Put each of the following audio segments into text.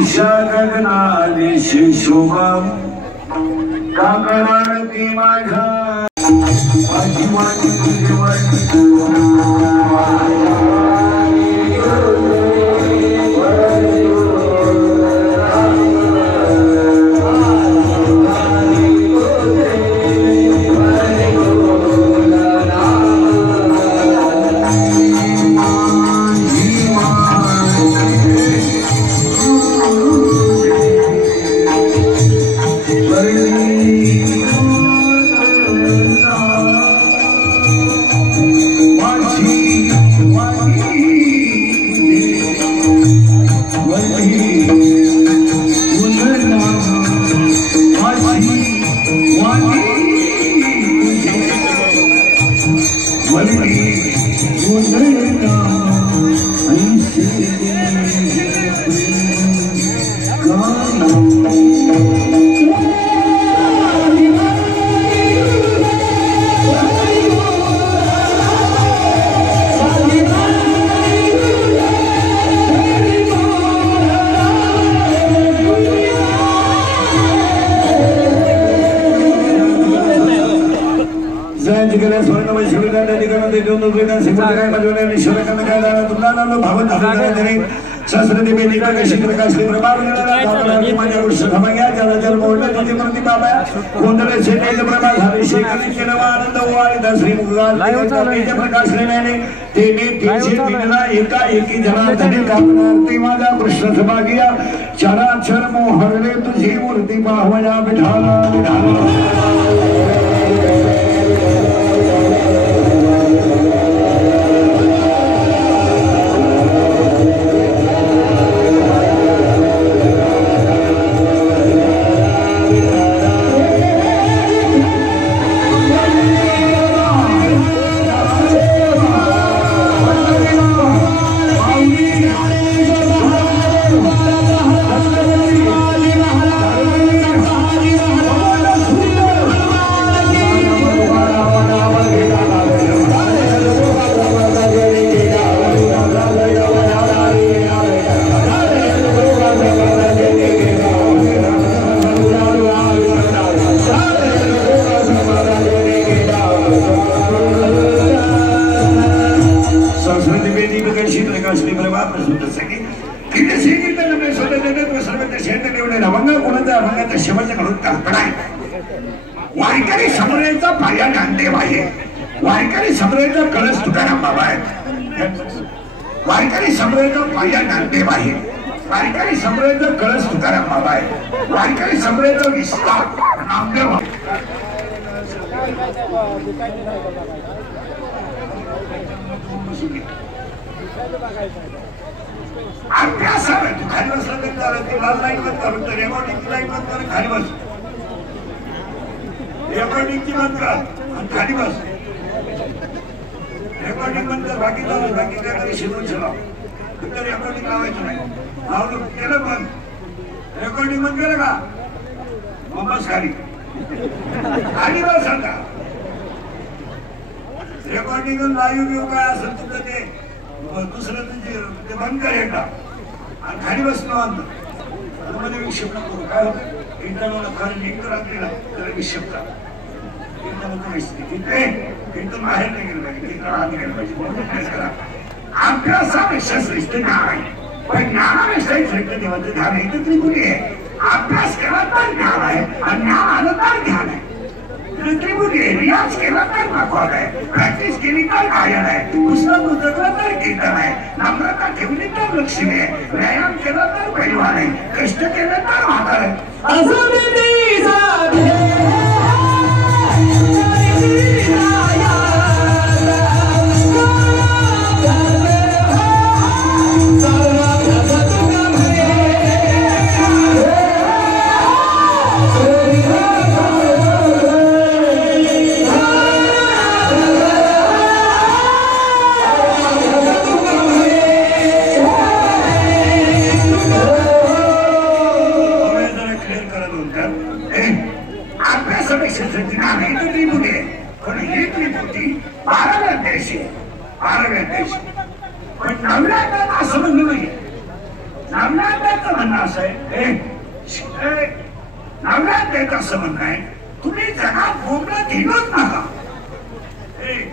दिशा गगनादिशी शुभम काकणारती माझ्या माझी माझी तुझी माझी चराचर मोहरले तुझी मूर्ती पाहवया विठाला विठाला वारकरी समरेचा पाया ज्ञानदेव आहे. वारकरी समरेचा कळस तुकाराम बाबा आहे. वारकरी समरेचा पाया ज्ञानदेव आहे. वारकरी समरेचा कळस तुकाराम बाबा आहे. वारकरी समरेचा विस्तार नामदेव अभ्यास आहे. तू खाली बसला तर लाल लाईन बंद कर, रेकॉर्डिंगची लाईन बंद कर, खाली बस. रेकॉर्डिंगची बंद कर आणि खाली बस. रेकॉर्डिंग बंद कर, बाकी लावलं बाकी काय शिकून चला. फक्त रेकॉर्डिंग लावायचं नाही. लावलं केलं बंद. रेकॉर्डिंग बंद केलं का मग बस खाली. खाली बस. आता रेकॉर्डिंग लाईव्ह घेऊ काय असेल तुमचं ते दुसरं ते बंद कर एकदा आणि खाली बस निवांत. मध्ये विक्षेप नको. काय होतं इंटरव्ह्यू कारण इंटरव्ह्यू तर विक्षेप इंटरव्ह्यू बाहेर नाही गेलं पाहिजे. इंटरव्ह्यू गेलं पाहिजे. अभ्यासापेक्षा श्रेष्ठ ज्ञान आहे, पण ज्ञानापेक्षा श्रेष्ठ देवाचं ध्यान आहे. तर त्रिपुटी आहे. अभ्यास केला तर ज्ञान आहे आणि ज्ञान आलं तर ध्यान आहे. त्रिपुटी आहे. रियाज केला तर मकवाद आहे. प्रॅक्टिस केली तर गायन आहे. पुस्तक उतरलं तर कीर्तन आहे. नम्रता ठेवली तर लक्ष्मी आहे. व्यायाम केला तर परिवार आहे. कष्ट केलं तर म्हातार आहे. नवनाथाचं म्हणणं असं आहे, नवनाथ असं म्हणणं आहे, तुम्ही जगात बोबडं घेऊच नका.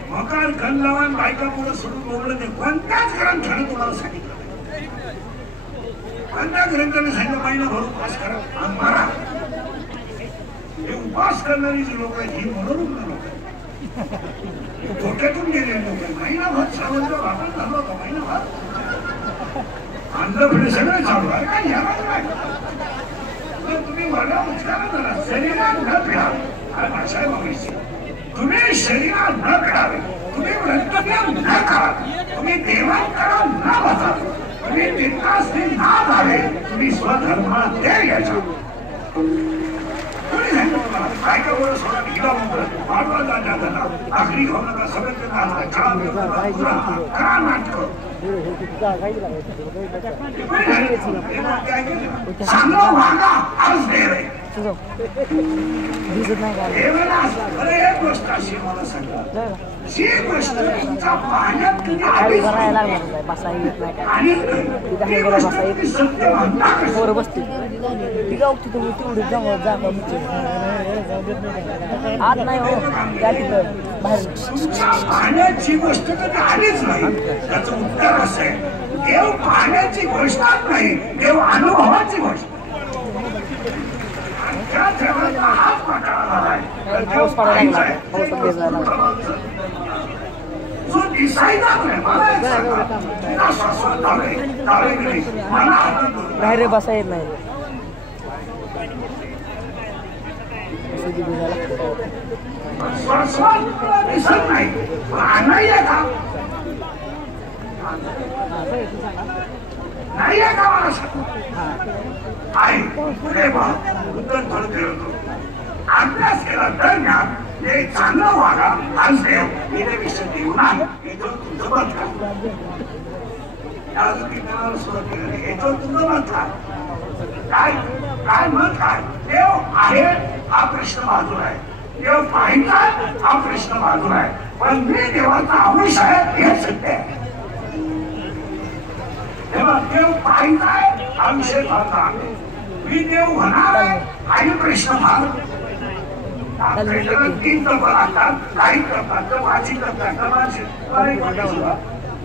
मकार गण लावून बायका पुढे सोडून बोबडं नाही. कोणत्याच ग्रंथाने तुम्हाला सांगितलं नाही. कोणत्या ग्रंथाने सांगितलं महिनाभर उपवास करा आणि मारा. हे उपवास करणारी जी लोक आहेत ही मनोरुग्ण लोक आहेत, धोक्यातून गेलेले लोक आहेत. महिनाभर सर्वत्र वापर झालं होतं. महिनाभर अंधपणे सगळं चालू आहे काय याला नाही. तुम्ही मला उच्चारा करा, शरीरात न फिरा. काय भाषा आहे बघायची. तुम्ही शरीरात न फिरावे, तुम्ही वृत्तज्ञान न करावे, तुम्ही देवांकडे न बसावे, तुम्ही तीर्थास्थी न जावे, तुम्ही स्वधर्मात ते यायचा. कोणी सांगितलं तुम्हाला काय का बरं सोडा हिला म्हणतो मारवा जाता आखरी घेऊ नका सगळं का नाटक चांगलं वागा आज देवे. अरे एक गोष्ट अशी मला सांगा, जी गोष्ट तुमच्या पाण्यात कधी आलीच आणि ती गोष्ट तुम्ही सत्य म्हणता कसं? पाण्याची गोष्ट कधी आलीच नाही. त्याचं उत्तर असं आहे, देव पाण्याची गोष्टच नाही, देव अनुभवाची गोष्ट. त्या जगाचा हाच प्रकार झालाय. देव पाहायचा जो दिसायचाच नाही. मला शाश्वत बाहेर बसा येत नाही. दिसत नाही. नाहीये का नाहीये का मला आई पुढे बा उत्तर थोडं फिरवतो. अभ्यास केला तर ना हे चांगलं वागा आज देव इथे विषय देऊ नाही. याच्यावर तुमचं मत काय अजून किती सुरुवात केली याच्यावर तुमचं मत काय काय मत काय? देव आहे हा प्रश्न बाजूला आहे, देव पाहिजे हा प्रश्न बाजूला आहे, पण मी देवाचा अंश आहे हे सत्य आहे. तेव्हा देव पाहिजे हा विषय फारता आहे, मी देव होणार आहे हाही प्रश्न फार. तीन कल्पना लागतात, काही करतात तर माझी करतात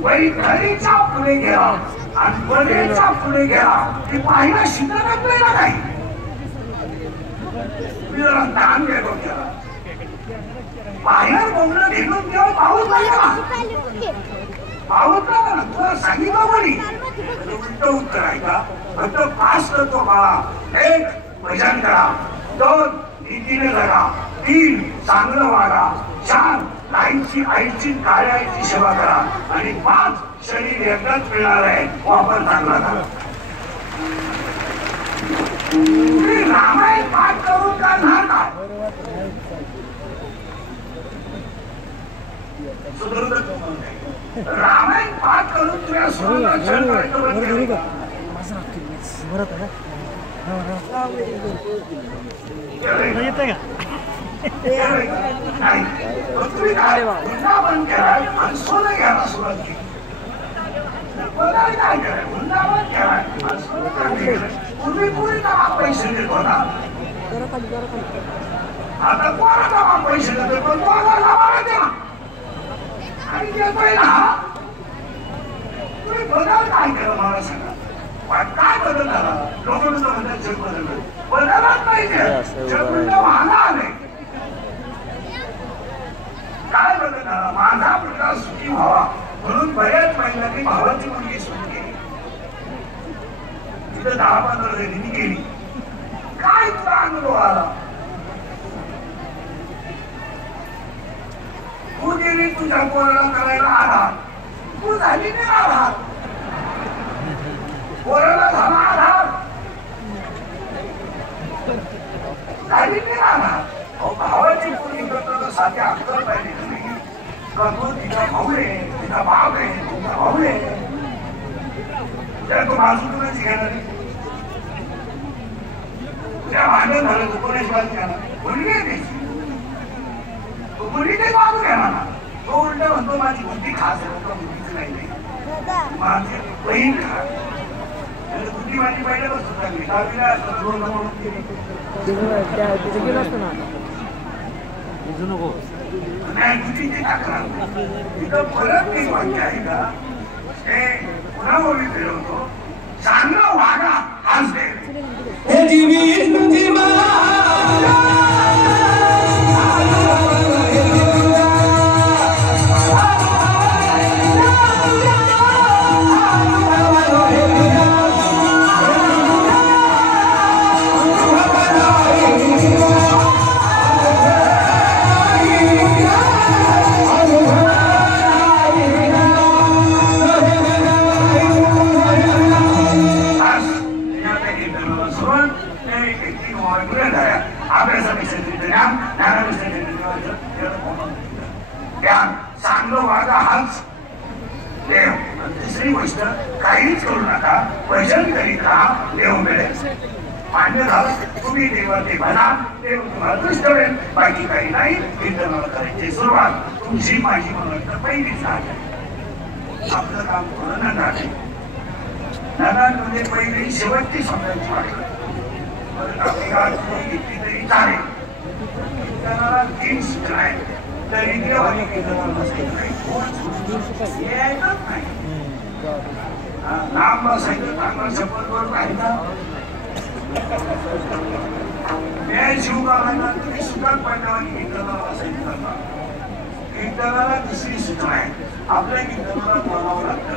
वैखरीच्या पुढे गेला आणि वरेच्या पुढे गेला की पाहिला शिकत नाही. मी जरा दान गेलो केला बाहेर बोलणं घेऊन तेव्हा पाऊस लागला पाऊस लागला ना तुला सांगितलं म्हणी उलट उत्तर आहे का? फक्त पास करतो मला. एक भजन करा, दोन नीतीने जगा, तीन चांगलं वागा, चार आईची काळ्या आईची सेवा करा आणि पाच शरीर एकदाच मिळणार आहे वापर चांगला करा. तुम्ही रामायण पाठ करून करणार का? रामायण पाठ करून तुला सुरक्षण करायचं वृंदावन केलाय आणि सोनं घ्यायला सुरुवात केली. काय केलंय वृंदावन केलाय आणि सोनं पूर्वी पुरीला पैसे देत होता, आता कोणाला पैसे देतो पण कोणाला द्या आणि देतोय ना. तुम्ही बदल काय केलं मला सांगा. काय बदल झाला? लोकांना म्हणतात जग बदललं, बदलच पाहिजे. जग उलट वाहना आले. काय बदल झाला? माझा मुलगा सुखी व्हावा म्हणून बऱ्याच महिलांनी भावाची मुलगी सुरू केली. तिथं 10-15 जणींनी केली. काय तुला अनुभव आला? तू गेली तुझ्या पोराला करायला आधार, तू झाली नाही आधार. पोराला झाला आधार, झाली नाही आधार. भावाची मुलगी करताना साधी अक्कल पाहिजे तुम्ही. तो तिचा भाऊ आहे, तिचा बाप आहे, तुमचा भाऊ आहे, त्या तो बाजू कुणाची घेणार नाही. तुझ्या भांडण झालं तू कोणाची बाजू घेणार? मुलगी आहे त्याची, तो मुलीने बाजू घेणार ना. तो उलट म्हणतो माझी बुद्धी खास आहे, मुलगीच नाही माझी बहीण खास. बुद्धिमानी पहिल्यापासून चांगली दहावीला नाही बुद्धीची तक्रार इथं फरक एक वाक्य आहे का ते पुन्हा फिरवतो चांगलं वागा हाच दे चांगलं वागा हाच देव. दुसरी गोष्ट काहीच करू नका भजन करीत राहा देव मिळेल. मान्य झालं तुम्ही देवाचे म्हणा देव तुम्हाला दृष्ट मिळेल. बाकी काही नाही. कीर्तनाला करायची सुरुवात तुमची माझी म्हणून पहिलीच आहे. आपलं काम पूर्ण झाले नदांमध्ये पहिली शेवटची समजायची वाटलं आपली गाठ घेतली तरी चालेल. कीर्तनाला 3 सूत्र आहेत तरी देवाने कीर्तनाला बसायचं नाही. यायचंच नाही. नाम बसायचं चांगला शपथवर राहायचा. शिवकारांना तुम्ही सुखात पाहिजे कीर्तनाला बसायचं. कीर्तनाला 2री सूत्र आहे. आपल्या कीर्तनाला बोलावं लागतं.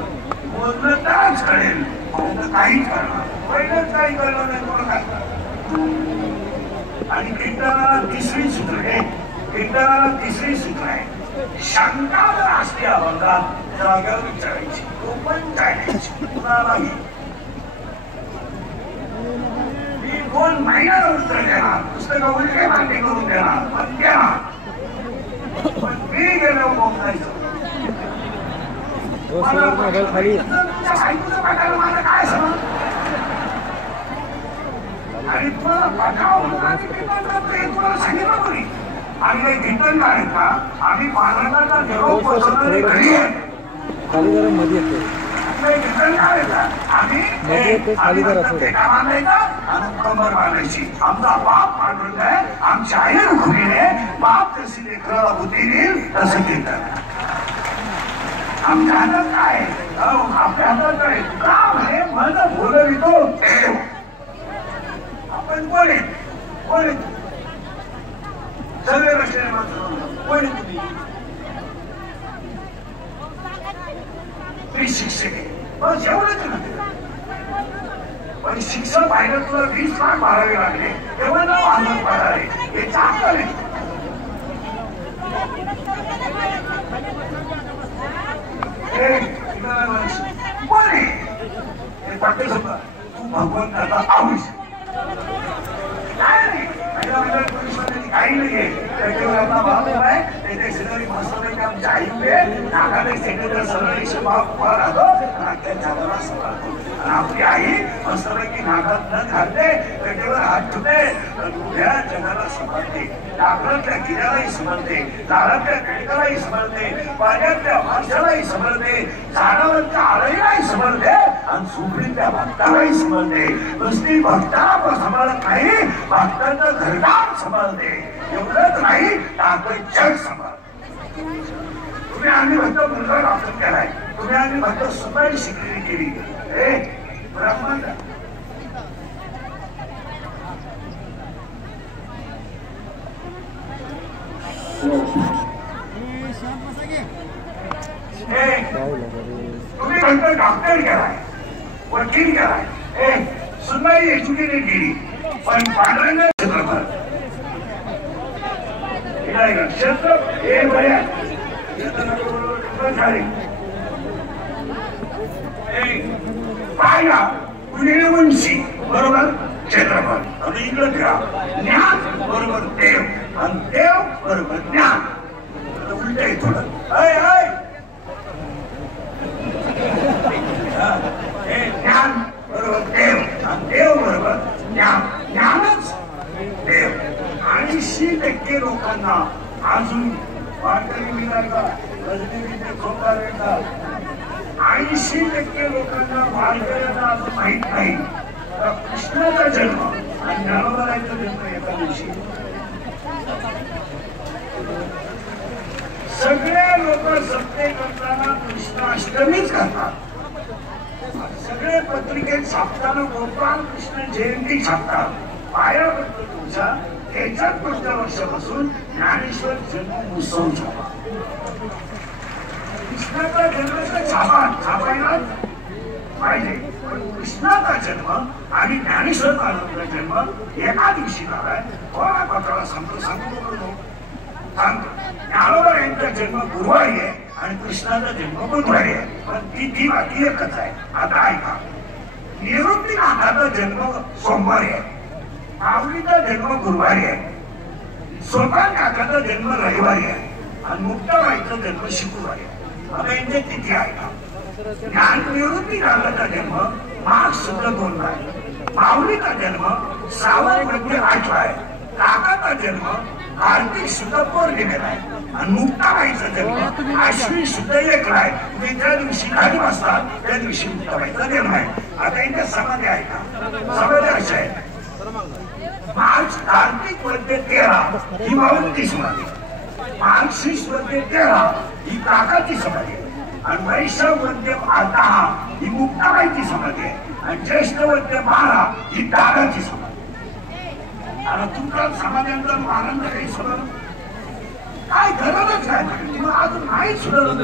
बोलणं तरच कळेल काहीच करणार पहिलंच काही कळलं नाही कोण काय. आणि कीर्तनाला 3री सूत्र आहे. कीर्तनाला 3री सूत्र आहे. शंका जर असते अभंगात जाग्यावर विचारायची तो पण चालायची कुणालाही. मी 2 महिन्यावर उत्तर देणार पुस्तकं उलटे मांडे करून देणार पण देणार. पण मी गेलो बोलायचं खाली माझं काय समज आणि तुम्हाला सांगितलं कोणी आणि काही कीर्तन आहेत का आम्ही पालकांना निरोप पोहोचवणारे घरी कंबर बांधायची. आमचा बाप पांडुरंग आहे. आमच्या आई रुक्मिणीने बाप जशी लेकराला बुद्धी देईल तसं कीर्तन आमच्या हातात काय आपल्या हातात काय काम आहे. माझं बोलवितो देव. आपण कोण कोण सगळे रस्त्याने कोण तुम्ही तुम्ही शिक्षक आहे बस एवढंच ना. पण शिक्षण पाहिलं तुला 20 लाख मारावे लागले तेव्हा ना आनंद पडणार आहे. हे चांगलं नाही. तू भगवंताचा आऊस काही नाहीये. त्याच्यावर आपला भाव आहे त्याच्या शेजारी मस्तपैकी आमच्या आईकडे नागाने सेक्रेटरी सर्वेक्षण भाव उभा राहतो आणि झाडाला सांभाळतो. आणि आपली आई मस्तपैकी नागात न घालते त्याच्यावर हात ठेवते उभ्या जगाला सांभाळते. लाकडातल्या किड्यालाही सांभाळते. झाडातल्या खडकालाही सांभाळते. पाण्यातल्या माणसालाही सांभाळते. झाडावरच्या आळीलाही सांभाळते आणि झोपडीतल्या भक्तालाही सांभाळते. नुसती भक्ताला सांभाळत नाही भक्तांचं घरदार सांभाळते. एवढंच नाही ताकद जग सांभाळते. तुम्ही आम्ही भक्त मुलगा डॉक्टर केलाय. तुम्ही आम्ही भक्त सुपारी शिकलेली केली. ब्राह्मण तुम्ही भक्त डॉक्टर केलाय वकील केलाय. सुनाई एज्युकेटेड केली पण पांढरंग क्षेत्रफळ क्षेत्र हे बऱ्या पाहिला पुणे उंची बरोबर क्षेत्रफळ. आता इकडं फिरा ज्ञान बरोबर देव आणि देव बरोबर ज्ञान. उलट आहे थोडं. ज्ञान बरोबर देव आणि देव बरोबर ज्ञान. ज्ञानच देव. 80% लोकांना अजून वाटकरी मिळाला रजनीविद्या खोपारेला 80% लोकांना वारकऱ्यांना असं माहित नाही कृष्णाचा जन्म आणि ज्ञानोबारायांचा जन्म एका दिवशी. सगळे लोक सत्य करताना कृष्णाष्टमीच करतात. सगळे पत्रिकेत छापताना गोपाल कृष्ण जयंती छापतात. पाया पडतो तुमच्या त्याच्यात पुढच्या वर्षापासून ज्ञानेश्वर जन्म उत्सव छापा. कृष्णाचा जन्माचा छापायला पाहिजे, पण कृष्णाचा जन्म आणि ज्ञानेश्वर महाराजांचा जन्म एका दिवशी झालाय. कोणा पत्राला सांगतो सांगतो ज्ञानोबा यांचा जन्म गुरुवारी आहे आणि कृष्णाचा जन्म बुधवारी आहे, पण ती बाकी एकच आहे. आता ऐका, निवृत्तीनाथाचा जन्म सोमवारी आहे, माऊलीचा जन्म गुरुवारी आहे, सोपान काकाचा जन्म रविवारी आहे आणि मुक्ताबाईचा जन्म शुक्रवारी आहे. आता यांच्या तिथी ऐका. ज्ञान निवृत्तीनाथाचा जन्म माघ शुद्ध 2 आहे, माऊलीचा जन्म श्रावण मध्य 8 आहे, काकाचा जन्म कार्तिक शुद्ध पौर्णिमेला आहे आणि मुक्ताबाईचा जन्म अश्विन शुद्ध 1 आहे. म्हणजे ज्या दिवशी खाली बसतात त्या दिवशी मुक्ताबाईचा जन्म आहे. आता यांच्या समाधी आहे का? समाधी अशा आहे, मार्च कार्तिक मध्ये 13 ही माऊलीची समाधी, मार्गशीर्ष मध्ये 13 ही काकाची समाधी आहे आणि वैशाख मध्ये 10 ही मुक्ताबाईची समाधी आहे आणि ज्येष्ठ मध्ये 12 ही दादाची समाधी. आता तुमच्या समाध्यांचा आनंद काही सुधार काय गरजच काय तुम्हाला अजून नाही सुधारत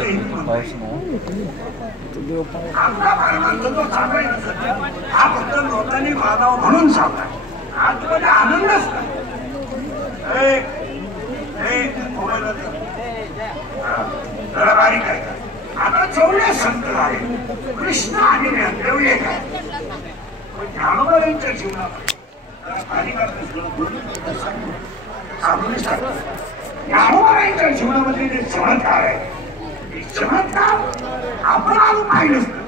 आपला परमार्थ तो सांगायचा सध्या हा फक्त लोकांनी मानावं म्हणून सांगाय. आतमध्ये आनंदच नाही. जरा बारीक आहे का? आता जेवढे संत आहे कृष्ण आणि ज्ञानदेव एक आहे, पण ज्ञानोबाईंच्या जीवनामध्ये ज्ञानोबाईंच्या जीवनामध्ये जे चमत्कार आहे चमत्कार आपण अजून पाहिलं नसतं.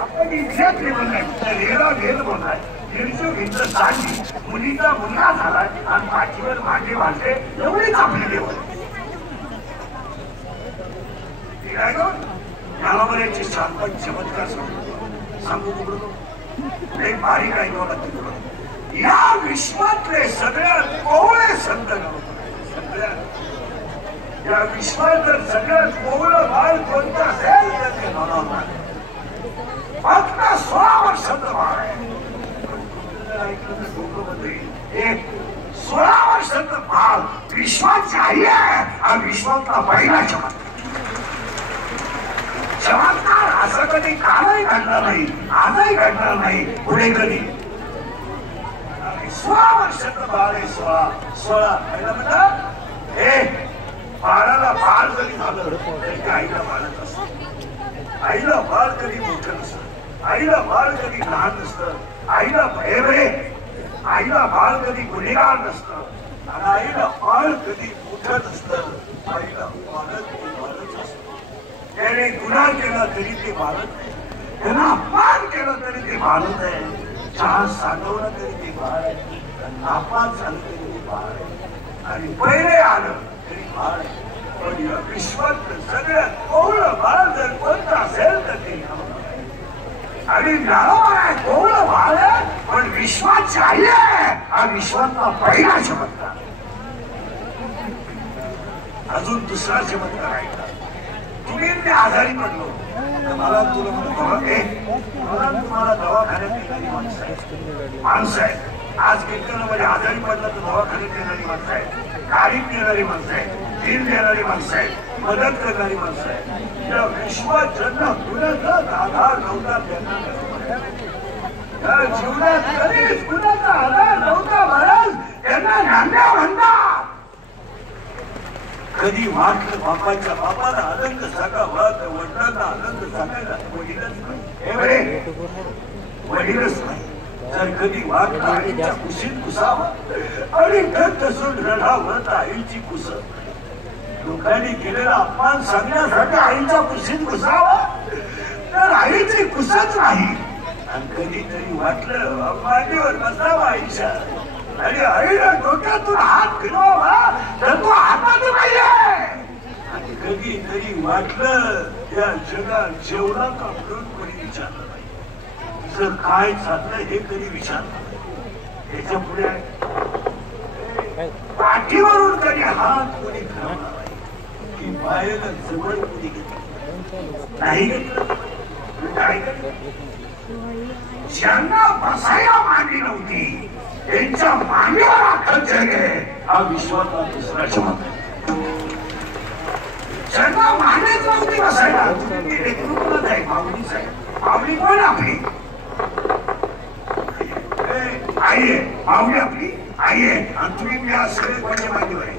आपण इथल्याच लेला भेद बोललाय, भिंत चालली, मुलीचा मुलगा झालाय आणि पाठीवर भांडे वाजले एवढीच आपली देवळ. ज्ञानोबाईंचे शांत चमत्कार सांगू एक बारीक आहे बघा. या विश्वातले सगळ्यात कोवळे संत, सगळ्यात या विश्वात जर सगळ्यात कोवळं बाळ कोणतं असेल तर ते ज्ञानोबा. फक्त 16 वर्षाचं बाळ आहे. 16 वर्षाचं बाळ विश्वाची आई आहे हा विश्वातला पहिला चमत्कार. चमत्कार असं कधी कालही घडणार नाही, आजही घडणार नाही, पुढे कधी. 16 वर्षाचं बाळ आहे. 16 म्हणतात हे बाळाला बाळ जरी झालं तरी आईला बाळच असत. आईला बाळ कधी मोठं नसतं, आईला बाळ कधी लहान नसतं, आईला भयभय, आईला बाळ कधी गुन्हेगार नसतं आणि आईला बाळ कधी मोठं नसतं. आईला बाळच असतं. त्याने गुन्हा केला तरी ते बाळच आहे, त्यांना अपमान केला तरी ते बाळच आहे, चहा सांडवलं तरी ते बाळ आहे, नापास झालं तरी ते बाळ आहे आणि पहिले आलं तरी बाळ आहे. पण या विश्वात सगळ्यात कोवळं बाळ जर कोणतं असेल तर ते आणि ज्ञानोबा आहे कोवळं बाळ आहे पण विश्वाची आई आहे हा विश्वातला पहिला चमत्कार. अजून दुसरा चमत्कार आहे का? तुम्ही मी आजारी पडलो मला तुम्हाला दवाखान्यात येणारी माणसं आहे. आज कीर्तनामध्ये आजारी पडला तर दवाखान्यात येणारी माणसं आहे, गाडीत येणारी माणसं आहे, तीन देणारी माणसं आहे, मदत करणारी माणसं आहे. या विश्वात ज्यांना कुणाचा आधार नव्हता त्यांना जीवनात कधीच कुणाचा आधार नव्हता महाराज त्यांना ज्ञानदेव म्हणतात. कधी वाटलं बापाच्या बापाला आनंद सांगावा तर वडिलांना आनंद सांगायला वडीलच नाही, वडीलच नाही. जर कधी वाटलं आईच्या कुशीत कुसावा आणि तसून रडावं तर आईची कुस. लोकांनी केलेला अपमान सांगण्यासाठी आईच्या कुशीत कुसावा तर आईची कुसच नाही. आणि कधीतरी वाटलं मांडीवर बसावा आईच्या आणि आईला डोक्यातून हात फिरवावा तर तो हातात नाहीये. आणि कधीतरी वाटलं या जगात जेवला का म्हणून कोणी विचारलं नाही, जर काय चाललंय हे कधी विचारलं नाही. त्याच्या पुढे पाठीवरून कधी हात कोणी फिरवला नाही, की बाहेर जवळ कोणी घेतलं नाही, ज्यांना बसायला मांडी नव्हती त्यांच्या मांडीवर आखत जगे हा विश्वातला दुसरा जमात. ज्यांना मांडीच नव्हती बसायला लेकरूच आहे, माऊलीच आहे. माऊली कोण आपली आई आहे, माऊली आपली आई आहे. आणि तुम्ही मी आज सगळे कोणाच्या मांडीवर आहे,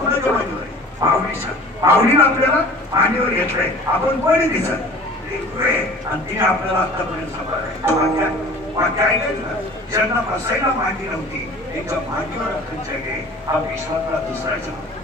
कोणाच्या मांडीवर आहे? माऊलीच्या. माऊलीनं आपल्याला मांडीवर घेतलंय, आपण कोणी दिसत आणि तिने आपल्याला आतापर्यंत सांभाळलंय. वाक्य ऐकायचं, ज्यांना बसायला मांडी नव्हती त्यांच्या मांडीवर आपण जगे हा विश्वातला दुसरा जमात.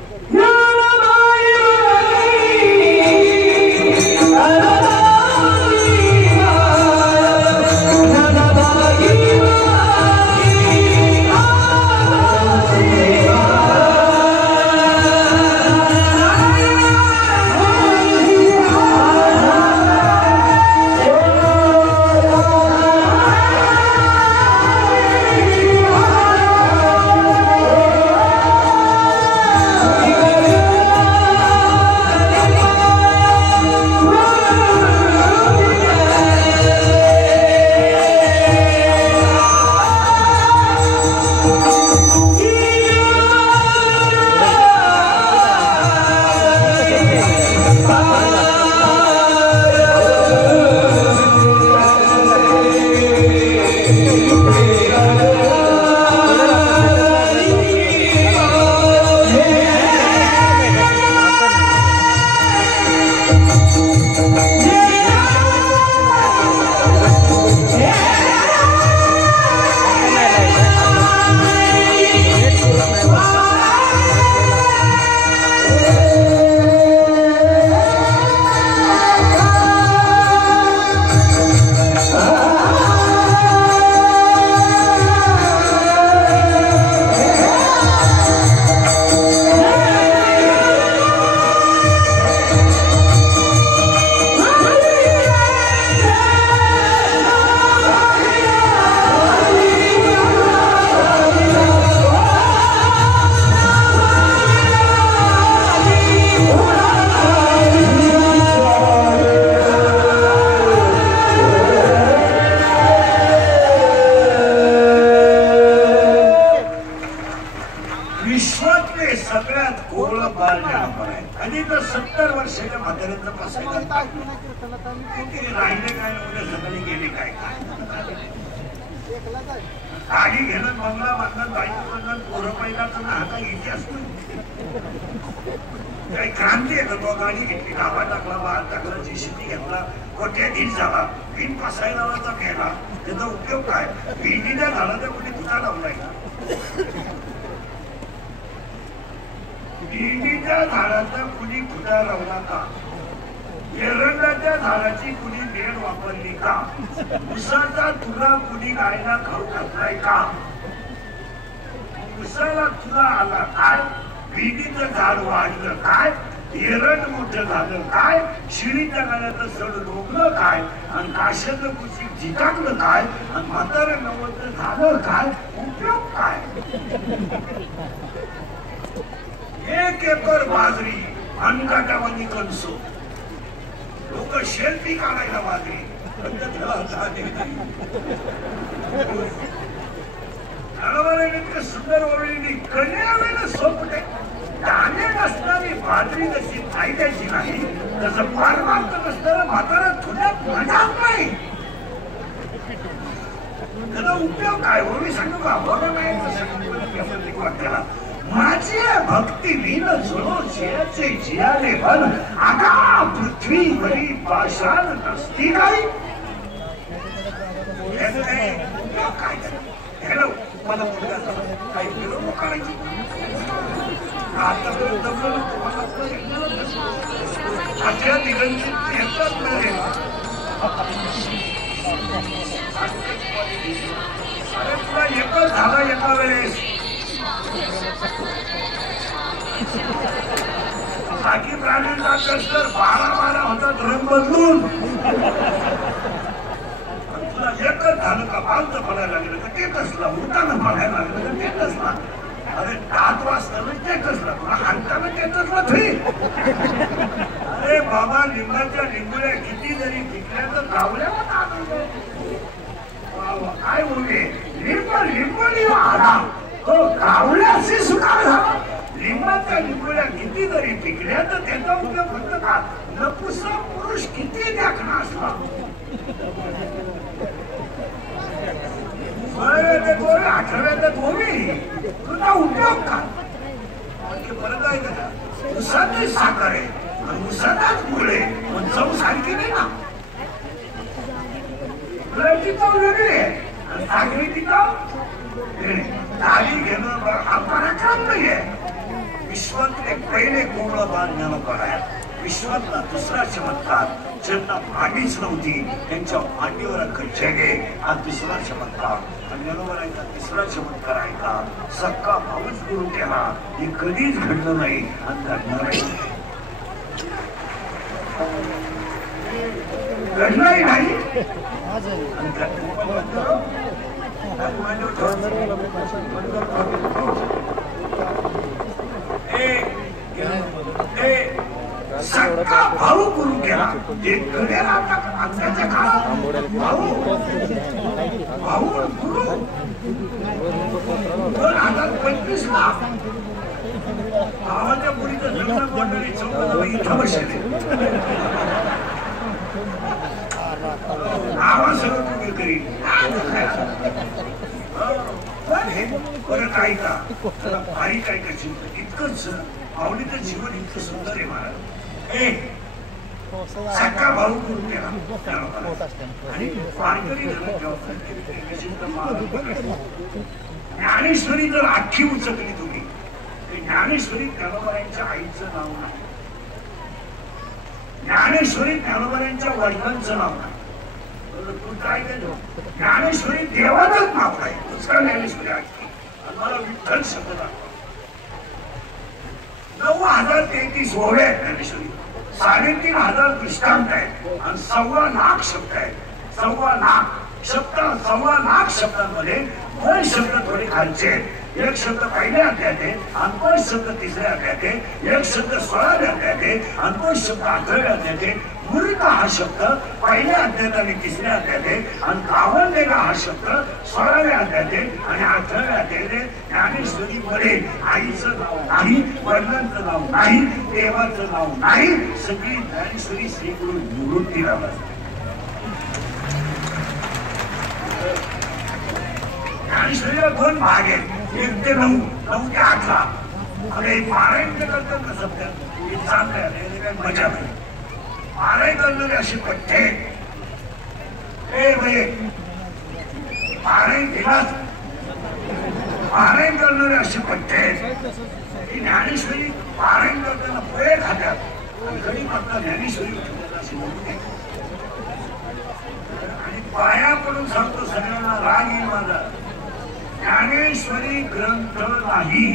गाडी घेणं, बंगला बांधणं, बाईक बांधणं, पोरं पहिला तर हाता इतिहास काही क्रांती आहे का? तो गाडी घेतली, गावा टाकला, बाहेर टाकला, जेसीबी घेतला, कोठ्या धीर झाला, भिन पसायला गेला, त्याचा उपयोग काय? भिंडीचा झाला तर कुठे तुझा लावलाय का? भिंडीच्या झाडाचा कुणी खुटा लावला का? एरंडाच्या झाडाची कुणी बेड वापरली का? उसाचा तुला कुणी गायला खाऊ घातलाय का? उसाला तुला आला काय? भिंडीचं झाड वाढलं काय? एरंड मोठं झालं काय? शिडीच्या गाण्याचं सड रोगलं काय? आणि काशाचं कुशीक झिकाकलं काय? आणि म्हातारं नवत झालं काय? उपयोग काय? 1 एकर बाजरी अनकाटावानी कणसो, लोक शेल्फी काढायला बाजरी, सुंदर ओळीने कन्यावेळेला सोपटे दाणे नसणारी बाजरी जशी फायद्याची नाही, तसं पारमार्थ नसणारं म्हातारा थोड्यात मजा नाही. त्याचा उपयोग काय? ओळी सांगू का? बरं नाही वाटला माझी भक्ती विन जुळो जियाचे जियाले बल, आगा पृथ्वीवरी पाषाण नसती काही. काय हॅलो, मला मुलगा काही मिरवणूक करायची आतापर्यंत आजच्या दिवशी येतात नाही. अरे तुला एकच झाला एका वेळेस. बाकी प्राण्यांचा अभ्यास कर 12 होतात रंग बदलून तुला एकच झालं का पालतं पडायला लागलं का ते कसला उठानं पडायला लागलं का ते कसला अरे दात वाजताना ते कसला तुला हाताना ते कसला थई अरे बाबा लिंबाच्या लिंबुल्या किती जरी पिकल्या तर गावल्याला काय बोलले लिंबली आला तो गावल्याशी सुद्धा झाला लिंबाच्या लिंबुल्या किती जरी पिकल्या तर त्याचा उपयोग फक्त का नपुसक पुरुष किती देखणा असला आठवड्यात होमी तुझा उपयोग का परत आहे का उसातच साखर आहे आणि उसातच मुळे पण चव सारखी नाही ना फुलाची चव वेगळी आहे आणि साखरेची चव ताली घेणं हा पराक्रम नाहीये विश्वातले पहिले कोवळं बाळ ज्ञानोबा आहे विश्वातला दुसरा चमत्कार ज्यांना भांडीच नव्हती त्यांच्या भांडीवर अख्खं जग आहे हा दुसरा चमत्कार आणि ज्ञानोबारांचा तिसरा चमत्कार आहे का सक्का भाऊच गुरु केला हे कधीच घडलं नाही आणि घडणारही घडलंही नाही सक्का भाऊ गुरु केला एक घडेला आताच्या काळात भाऊ गुरु 2025 ला गावाच्या मुलीचं लग्न कोणतरी 14 इथं बसले आवाज सगळं तुम्ही करील परत ऐका भारी काय का इतकंच माऊलीचं जीवन इतकं सुंदर आहे महाराज सक्का भाऊ गुरु केला आणि वारकरी ज्ञानेश्वरी जर अख्खी उचकली तुम्ही ज्ञानेश्वरी ज्ञानोबारांच्या आईचं नाव नाही ज्ञानेश्वरी ज्ञानोबारांच्या वडिलांचं नाव नाही तू काय केलं ज्ञानेश्वरी देवाचंच नाव नाही दुसरा ज्ञानेश्वरी अख्खी मला विठ्ठल शब्द दाखवा 9033 ओव्या आहेत ज्ञानेश्वरी 3500 दृष्टांत आहेत आणि 1.25 लाख शब्द आहेत 1.25 लाख शब्द 1.25 लाख शब्दांमध्ये 2 शब्द थोडे खालचे आहेत एक शब्द पहिल्या अध्यायात आहे आणि 2 शब्द तिसऱ्या अध्यायात आहे एक शब्द 16व्या अध्यायात आहे आणि 2 शब्द 18व्या अध्यायात आहे मूर्ख हा शब्द पहिल्या अध्यायात आणि तिसऱ्या अध्यायात आहे आणि गावंडेला हा शब्द 16व्या अध्यायात आहे आणि 18व्या अध्यायात आहे ज्ञानेश्वरी मध्ये आईचं नाव नाही वडिलांचं नाव नाही देवाचं नाव नाही सगळी ज्ञानेश्वरी श्री गुरु निवृत्तीराम ज्ञानेश्वरीला 2 भाग आहेत 1 ते 9 9 ते 18 अरे पारायण करतात ना सध्या चांगलं मजा नाही पारायण करणारे असे पठ्ठे पारायण केलाच पारायण करणारे असे पठ्ठे की ज्ञानेश्वरी पारायण करताना पोहे खात्यात घरी फक्त ज्ञानेश्वरी आणि पाया पडून सांगतो सगळ्यांना राग येईल माझा ज्ञानेश्वरी ग्रंथ नाही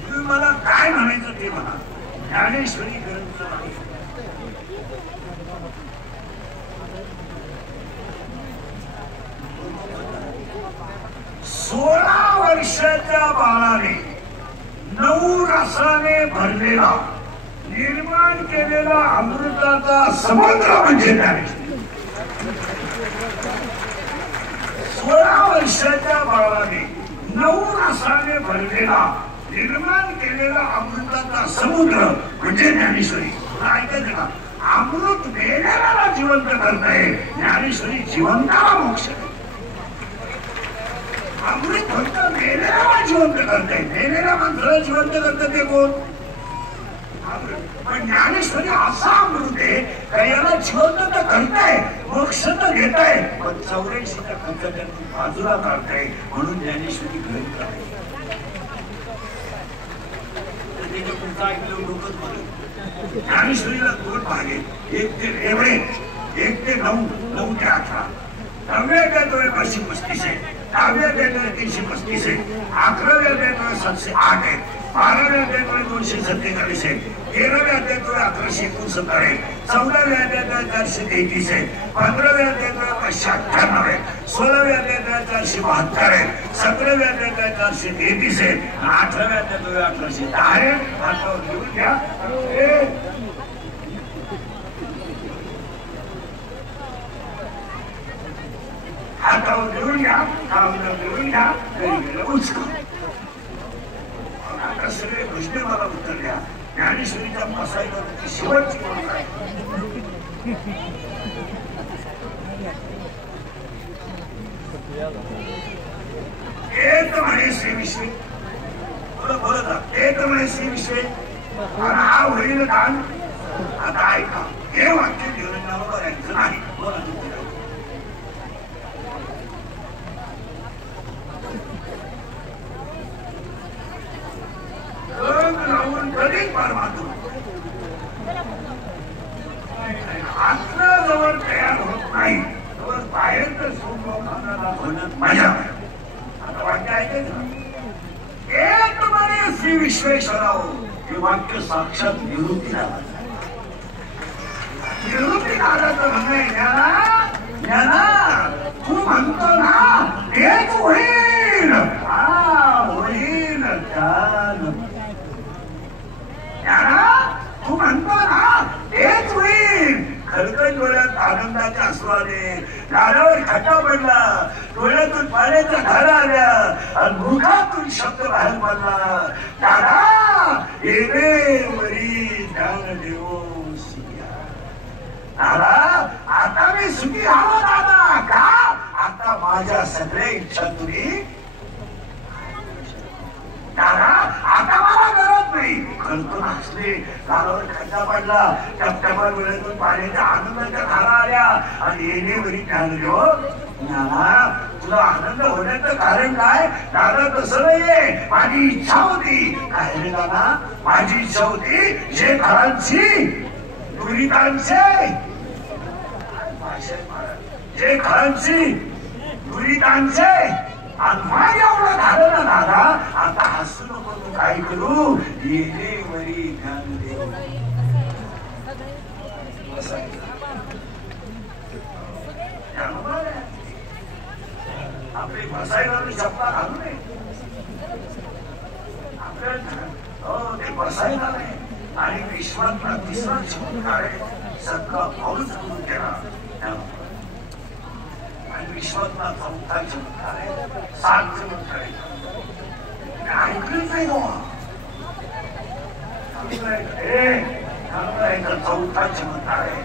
तुम्ही मला काय म्हणायचं ते म्हणा ज्ञानेश्वरी ग्रंथ नाही 16 वर्षाच्या बाळाने 9 रसाने भरलेला निर्माण केलेला अमृताचा समुद्र म्हणजे ज्ञानेश्वरी 16 वर्षाच्या बाळाने 9 रसाने भरलेला निर्माण केलेला अमृताचा समुद्र म्हणजे ज्ञानेश्वरी ऐकायचं का अमृत मेलेल्याला जिवंत करताय ज्ञानेश्वरी जिवंताला मोक्ष अमृत फक्त मेलेल्याला जिवंत करताय मेलेल्या माणसाला जिवंत करतात ते कोण पण ज्ञानेश्वरी असा अमृत आहे का याला जिवंत तर करताय मोक्ष तर घेताय पण 84% बाजूला काढताय म्हणून ज्ञानेश्वरी ग्रंथ आहे ज्ञानेश्वरीला 2 भाग आहेत 1 ते 9 9 ते 18 9व्या अध्यायात 535 आहे, 10व्या अध्यायात 335 आहे, 11व्या अध्यायात 708 आहे, 12व्या अध्यायात 247 आहे, 13व्या अध्यायात 1169 आहे, 14व्या अध्यायात 433 आहे, 15व्या अध्यायात 598 आहे, 16व्या अध्यायात 472 आहे, 17व्या अध्यायात 433 आहे, 18व्या अध्यायात 1810 आहे. हातावर लिहून घ्या. हातावर लिहून घ्या, कामावर लिहून घ्या, उचका. आता सगळे प्रश्न मला उत्तर द्या. ज्ञानेश्वरीच्या मसाईला शेवटची गोष्ट आहे. एक म्हणे श्री विश्वे, बोलत एक म्हणे श्री विश्वे आणि हा होईल दान. आता ऐका, हे वाक्य घेऊन ऐकलं नाही. बोला राहून कधीच पार मारतो. आत्मा जवळ तयार होत नाही तर बाहेर तर सोमवाराला होण्यात मजा. आता वाक्य ऐकायचं, एक म्हणे श्री विश्वेश्वराव. हे वाक्य साक्षात निवृत्तीला निवृत्तीकाराचं म्हणणं ज्ञाना तू म्हणतो ना तेच होईल. होईल तू म्हणतो ना तेच होईल. खळखळ डोळ्यात आनंदाच्या अश्रू आले, गालावर खड्डा पडला, डोळ्यातून पाण्याच्या धारा आल्या आणि मुखातून शब्द बाहेर पडला. दादा येवेवरी ध्यान देवो सुखिया. दादा आता मी सुखी आलो. दादा का? आता माझ्या सगळ्या इच्छा तुम्ही. दादा आता मला गरज नाही. खळखळ हसले, गालावर खड्डा पडला, टपटपा डोळ्यातून पाण्याच्या आनंदाच्या धारा आल्या आणि येणेवरी ध्यान देव. दादा तुला आनंद होण्याचं कारण काय? दादा तसं नाहीये, माझी इच्छा होती. काय रे दादा? माझी इच्छा होती जे खरांची दुरितांचे, जे खरांची दुरितांचे आणि माझ्या एवढं झालं ना दादा. आता हसू नको, तू काय करू? येणेवरी ध्यान देव. आपली बसायला चपला घालू नये. आपल्याला ते बसायला नाही. आणि विश्वातला तिसरा चमत्कार आहे, सगळा पाऊस करून केला. आणि विश्वातला चौथा चमत्कार आहे, 7 चमत्कार आहे. ऐकलंच नाही चौथा चमत्कार आहे.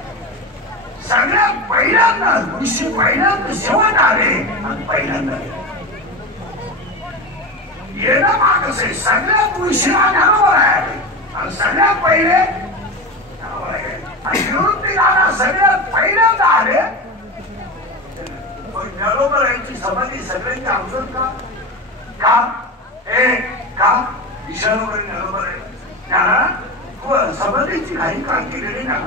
सगळ्यात पहिल्यांदा ऋषी पहिल्यांदा शेवट आले आणि पहिल्यांदा येणं माग असे. सगळ्यात उशिरा बरोबर आहे आणि सगळ्यात पहिले निवृत्तीला सगळ्यात पहिल्यांदा आले. बरोबर यांची समाधी सगळ्यांची आवडत का? का विषयावर बरोबर आहे ना. समाधीची काही काम केलेली ना.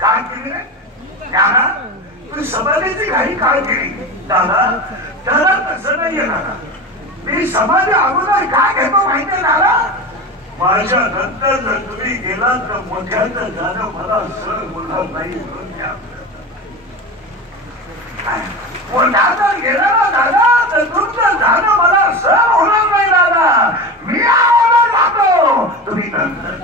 काय केली दादा? तू समाधीची काही काय केली दादा? दादा तसं नाही दादा. मी समाधी अगोदर काय घेतो माहितीये दादा? माझ्या नंतर जर तुम्ही गेलात तर मोठ्याचं जाणं मला सहन होणार नाही. मोठ्याचं गेलं ना दादा तर तुमचं जाणं मला सहन होणार नाही दादा. मी अगोदर जातो, तुम्ही नंतर.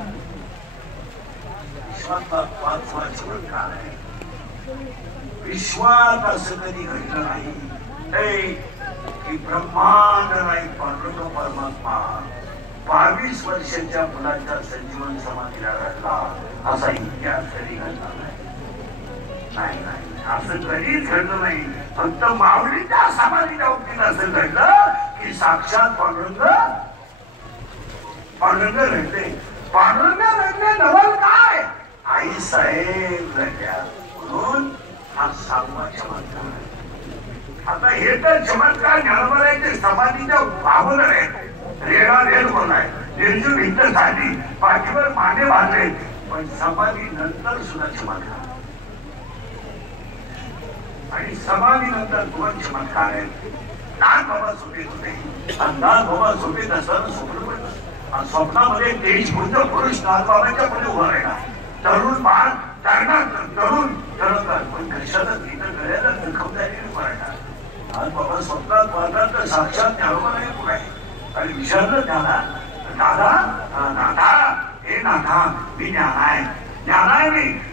विश्वात असं कधी घडलं नाही की ब्रह्मांड नाही पांडुरंग परमात्मा 22 वर्षाच्या मुलाच्या संजीवन समाधीला घडला. असा इतिहास कधी घडला नाही. असं कधीच घडलं नाही. फक्त माऊलीच्या समाधीच्या बाबतीत असं घडलं की साक्षात पांडुरंग घडले. पांडुरंग घडले नवल काय? आई साहेब घडल्या म्हणून हा 7वा चमत्कार. आता हे तर चमत्कार ज्ञानोबारायांच्या समाधीच्या अगोदर आहेत. रेडा रेल बोलाय, रेल्वे भिंत झाली, पाठीवर माने बांधले, पण समाधी नंतर सुद्धा चमत्कार. आणि समाधीनंतर दोन चमत्कार आहेत. नागबाबा झोपेत होते आणि नागबाबा झोपेत असताना स्वप्न पडलं आणि स्वप्नामध्ये देशबुद्ध पुरुष नागबाबांच्या पुढे उभा राहिला. तरुण बाळ तरुण तळतात पण कशातच इथं गळ्याला जखमदारी उभा राहिला. नागबाबा स्वप्नात पाहतात तर साक्षात ज्ञानोबा नाही पुढे आणि विचारलं त्याला, दादा नाथा हे नाथा मी ज्ञानाय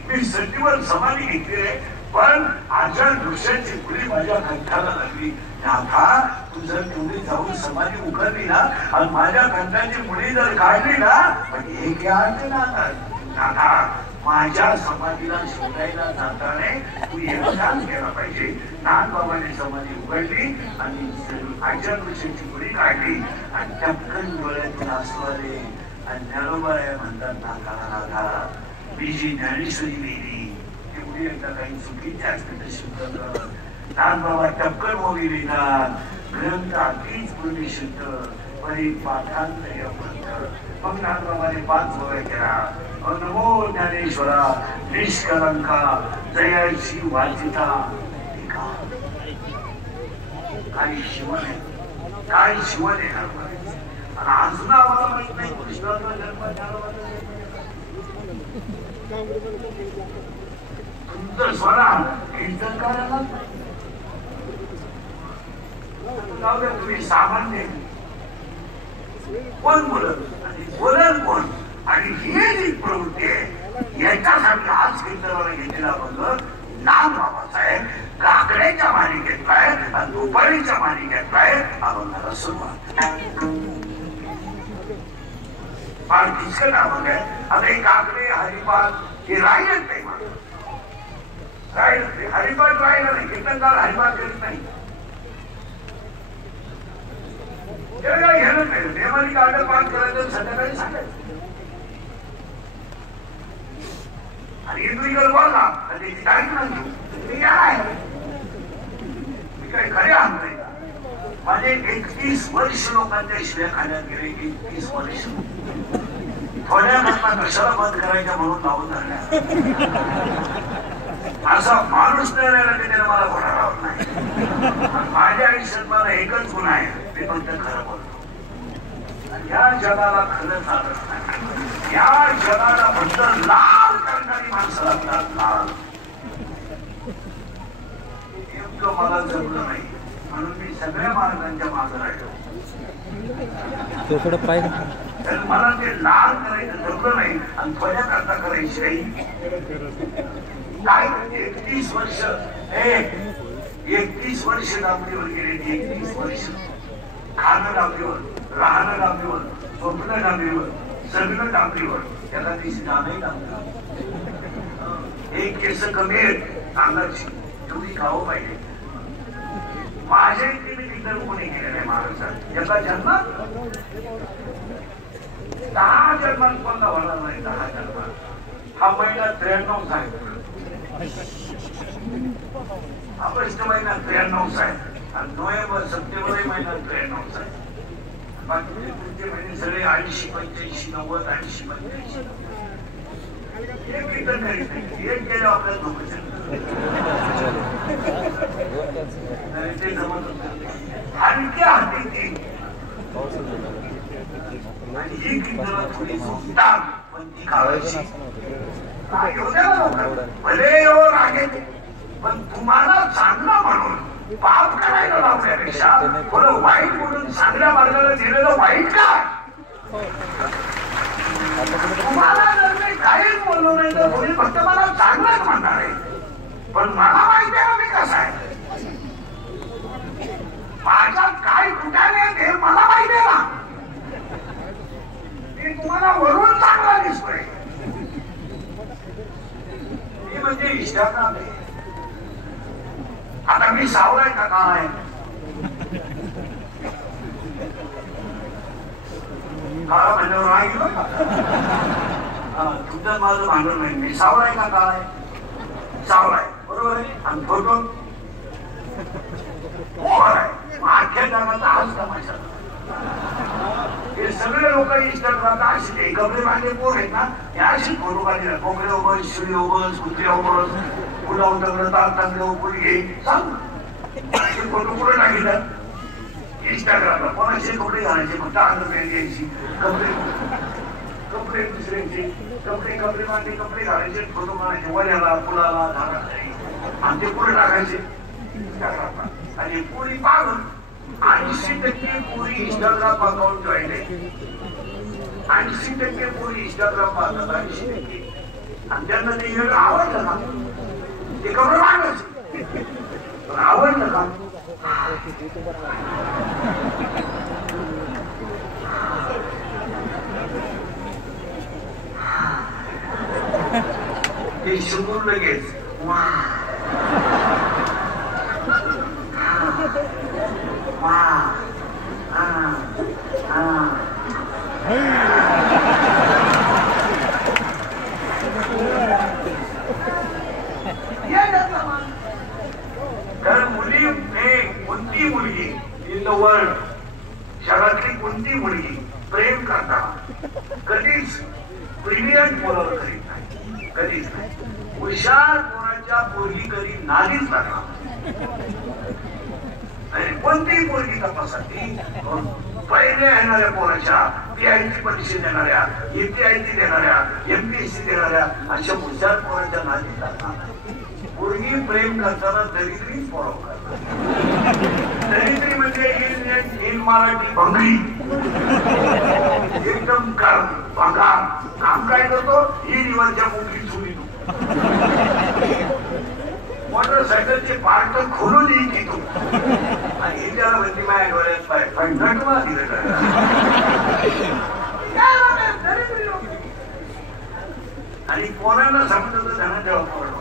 मी सतीवर समाधी घेतली आहे पण आजच्या दृश्याची पुढे माझ्या कंठाला लागली. नाथा तू जर तेवढी जाऊन समाधी उघडली ना आणि माझ्या कंठाची मुळी जर काढली ना पण हे काय नाथा माझ्या समाधीला शोधायला जाताना तू एकदाच केला पाहिजे. नागबाबाने समाधी उघडली आणि आजच्या दृश्याची पुढे काढली आणि टपकन डोळ्यातून आसू आले आणि ज्ञानोबा म्हणतात नाथा नाथा मी जी ज्ञानेश्वरी लिहिली तेवढी एकदा काही चुकीची असते तर शुद्ध. नागबाबा टपकन होगी लिहितात ग्रंथ अगदीच पूर्वी शुद्ध परी पाठांत मग नागबाबाने 5 ओव्या केला. नमो ज्ञानेश्वरा निष्कलंका जयाची वाचिता. काही शिवण आहे काही शिवण आहे आणि अजून आम्हाला माहित नाही कृष्णाचा जन्म तुमचं स्वरा कीर्तन करायला तुम्ही सामान्य कोण बोलत आणि बोलत कोण आणि ही जी प्रवृत्ती आहे याच्यासाठी आज कीर्तनाला घेतलेला बंद नागबाबासाहेब काकड्याच्या मारी घेतलाय आणि दुपारीच्या मारी घेतलाय अभंगाला सुरुवात. फार किचकट अभंग आहे. आता हे काकडे हरिपाठ हे राहिलेच नाही मला राहिलं नाही. हरिपाठ राहिलं नाही. कीर्तनकार हरिपाठ करीत नाही. घेणं नाही. नेमानी काढलं पाठ करायचं संध्याकाळी सांगायचं आणि इंद्रिकर बोलला आणि त्याची तारीख नाही मी काय मी काय खरे आहात नाही का. माझे 31 वर्ष लोकांच्या शिव्या खाण्यात गेले. 31 वर्ष थोड्या घटना कशाला बंद करायच्या म्हणून लावून धरल्या. असा माणूस नाही राहिला की त्याने मला घोडा लावत नाही. माझ्या आयुष्यात मला एकच गुण आहे मी फक्त खरं बोलतो. या जगाला खरं चालत नाही. या जगाला फक्त लाल करणारी माणसं लागतात. लाल नेमकं मला जमलं नाही म्हणून मी सगळ्या मार्गांच्या मागं राहिलो. तर मला ते लाल करायचं जमलं नाही आणि थोड्या करता करायची नाही. काय 31 वर्ष 31 वर्ष डांबरीवर गेले. 31 वर्ष खाणं डांबरीवर राहणं डांबरीवर झोपणं डांबरीवर जगणं डांबरीवर त्याला दिशी जाणंही डांबरीवर. एक केस कमी आहेत अंगाची तेवढी खावं पाहिजे. माझ्या इथे मी तिथं कोणी केलेलं आहे महाराष्ट्रात. याचा जन्म 10 जन्मात कोणता होणार नाही. 10 जन्मात हा महिना 93 आहे. ऑगस्ट महिना 93 आहे आणि नोव्हेंबर सप्टेंबर महिना 93 आहे. बाकी पुढचे महिने सगळे 80 85 90 80 85. एक कीर्तन करीत नाही. एक गेलं आपल्याला झोपायचं ते जमत हलक्या हाती आणि ही कीर्तन थोडी झोपतात पण ती खावायची. भले एवढं रागे पण तुम्हाला चांगलं म्हणून पाप करायला लावण्यापेक्षा थोडं वाईट म्हणून चांगल्या मार्गाला गेलेलं वाईट काय. तुम्हाला जर मी काहीच बोललो नाही तर तुम्ही फक्त मला चांगलंच म्हणणार आहे. पण मला माहिती आहे मी कसं आहे. माझ्यात काय कुठाने हे मला माहिती आहे ना. मी तुम्हाला वरून चांगला दिसतोय मी म्हणजे इष्टाचा नाही. आता मी सावळाय का काय काळा भांडवल राहिलो तुमचं माझं भांडवल नाही. मी सावळाय का काय सावळाय बरोबर आहे. आणि फोटो अख्ख्या जगाचा हाच तमाशा हे सगळे लोक इंस्टाग्रामला असे कपडे बांधले पोर आहेत ना, हे अशी फोटो काढले कोकड्या उभं शिडी उभं कुत्र्या उभं पुढा उतरलं ताक टाकलं पुढे घे सांग फोटो पुढे टाकतात इंस्टाग्रामला. कोणाचे कपडे घालायचे फक्त अंडरपॅन्ट घ्यायची कपडे कपडे दुसऱ्यांचे कपडे कपडे बांधले कपडे घालायचे फोटो काढायचे वड्याला फुलाला झाडाला आणि ते पुढे टाकायचे इंस्टाग्रामला. आणि पुरी पागल 80% पुरी इंस्टाग्राम अकाउंट जॉईन आहे. 80% पुरी इंस्टाग्राम पाहतात 80%. आणि त्यांना ते आवडलं का ते कपडे मागायचं आवडलं का ते शिकून लगेच वा कारण मुली कोणती मुलगी इन द वर्ल्ड जगातली कोणती मुलगी प्रेम करताना कधीच ब्रिलियंट पोरावर करीत नाही, कधीच नाही. हुशार पोराच्या पोरगी कधी नादीच लागला आणि कोणतीही पोरगी तपासाठी पहिल्या येणाऱ्या पोराच्या PIT परीक्षा देणाऱ्या APIT देणाऱ्या MPSC देणाऱ्या अशा हुशार पोराच्या नादीच लागणार. पोरगी प्रेम करताना दरिद्री फॉलो करतात. दरिद्री म्हणजे इन मराठी भंगरी एकदम पगार काम काय करतो ही निवडच्या मुंगी चुलीतो मोटरसायकलचे पार्ट खोलून येईल की तू आणि त्याला म्हणते माझ्या डोळ्यात आणि पोरांना समजत त्यांना तेव्हा पोरण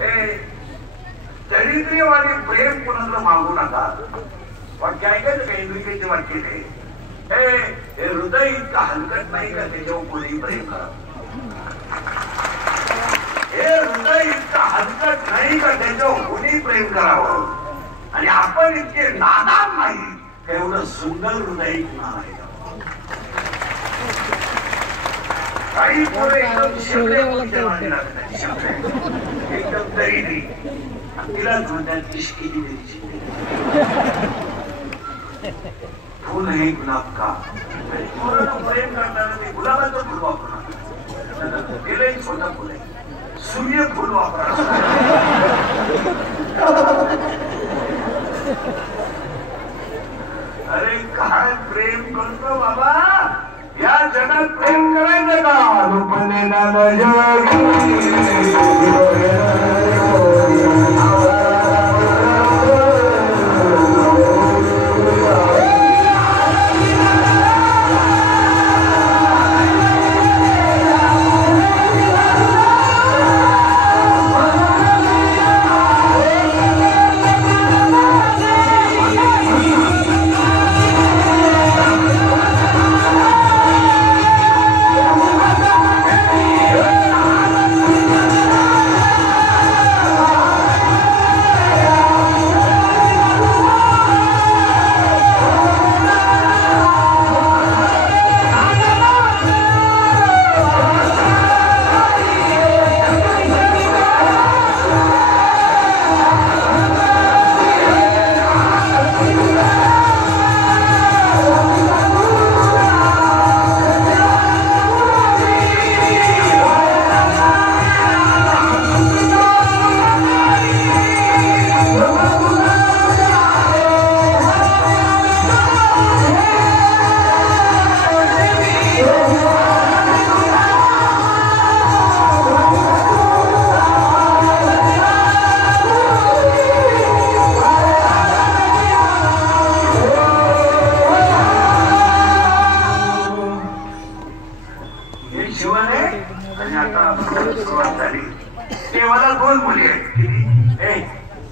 हे दरिद्रीवाले प्रेम कोणाला मागू नका. पण काय काय का इंद्रिकेचे वाक्य हे हृदय इतका हलकट नाही का त्याच्यावर कोणी प्रेम करा. हे हृदय इतका हलकट नाही का त्याच्यावर कोणी प्रेम करावं. आणि आपण इतके नादान नाही एवढं सुंदर हृदय नाही. काही पोरं एकदम शिवले एकदम दरिद्री तिलाच म्हणतात इश्किली मेरी फूल है गुलाब का. प्रेम करताना ते गुलाबाचं फुल वापरणार गेलंही छोटं फुल आहे सूर्य फुल वापरा. अरे काय प्रेम करतो बाबा या जगात प्रेम करायचं का लोकांनी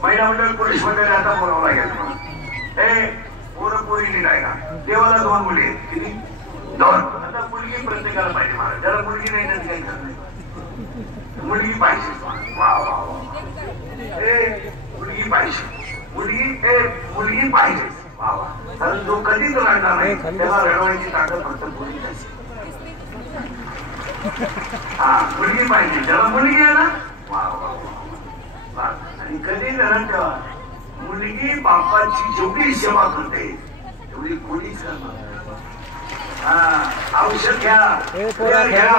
महिला मंडळ पुरुष मंडळ आता बोलावं लागेल. पोरी लिहिलाय का देवाला 2 मुली आहेत किती 2. आता मुलगी प्रत्येकाला पाहिजे मला ज्याला मुलगी नाही ना काही करत नाही. मुलगी पाहिजे वा वा वा मुलगी पाहिजे मुलगी पाहिजे कारण जो कधीच रडणार नाही त्याला रडवायची ताकद फक्त मुलीची असते. हा मुलगी पाहिजे त्याला मुलगी आहे ना वा वा वा. आणि कधी धरण ठेवा मुलगी बापाची जेवढी सेवा करते तेवढी कोणीच करणार. औषध घ्या घ्या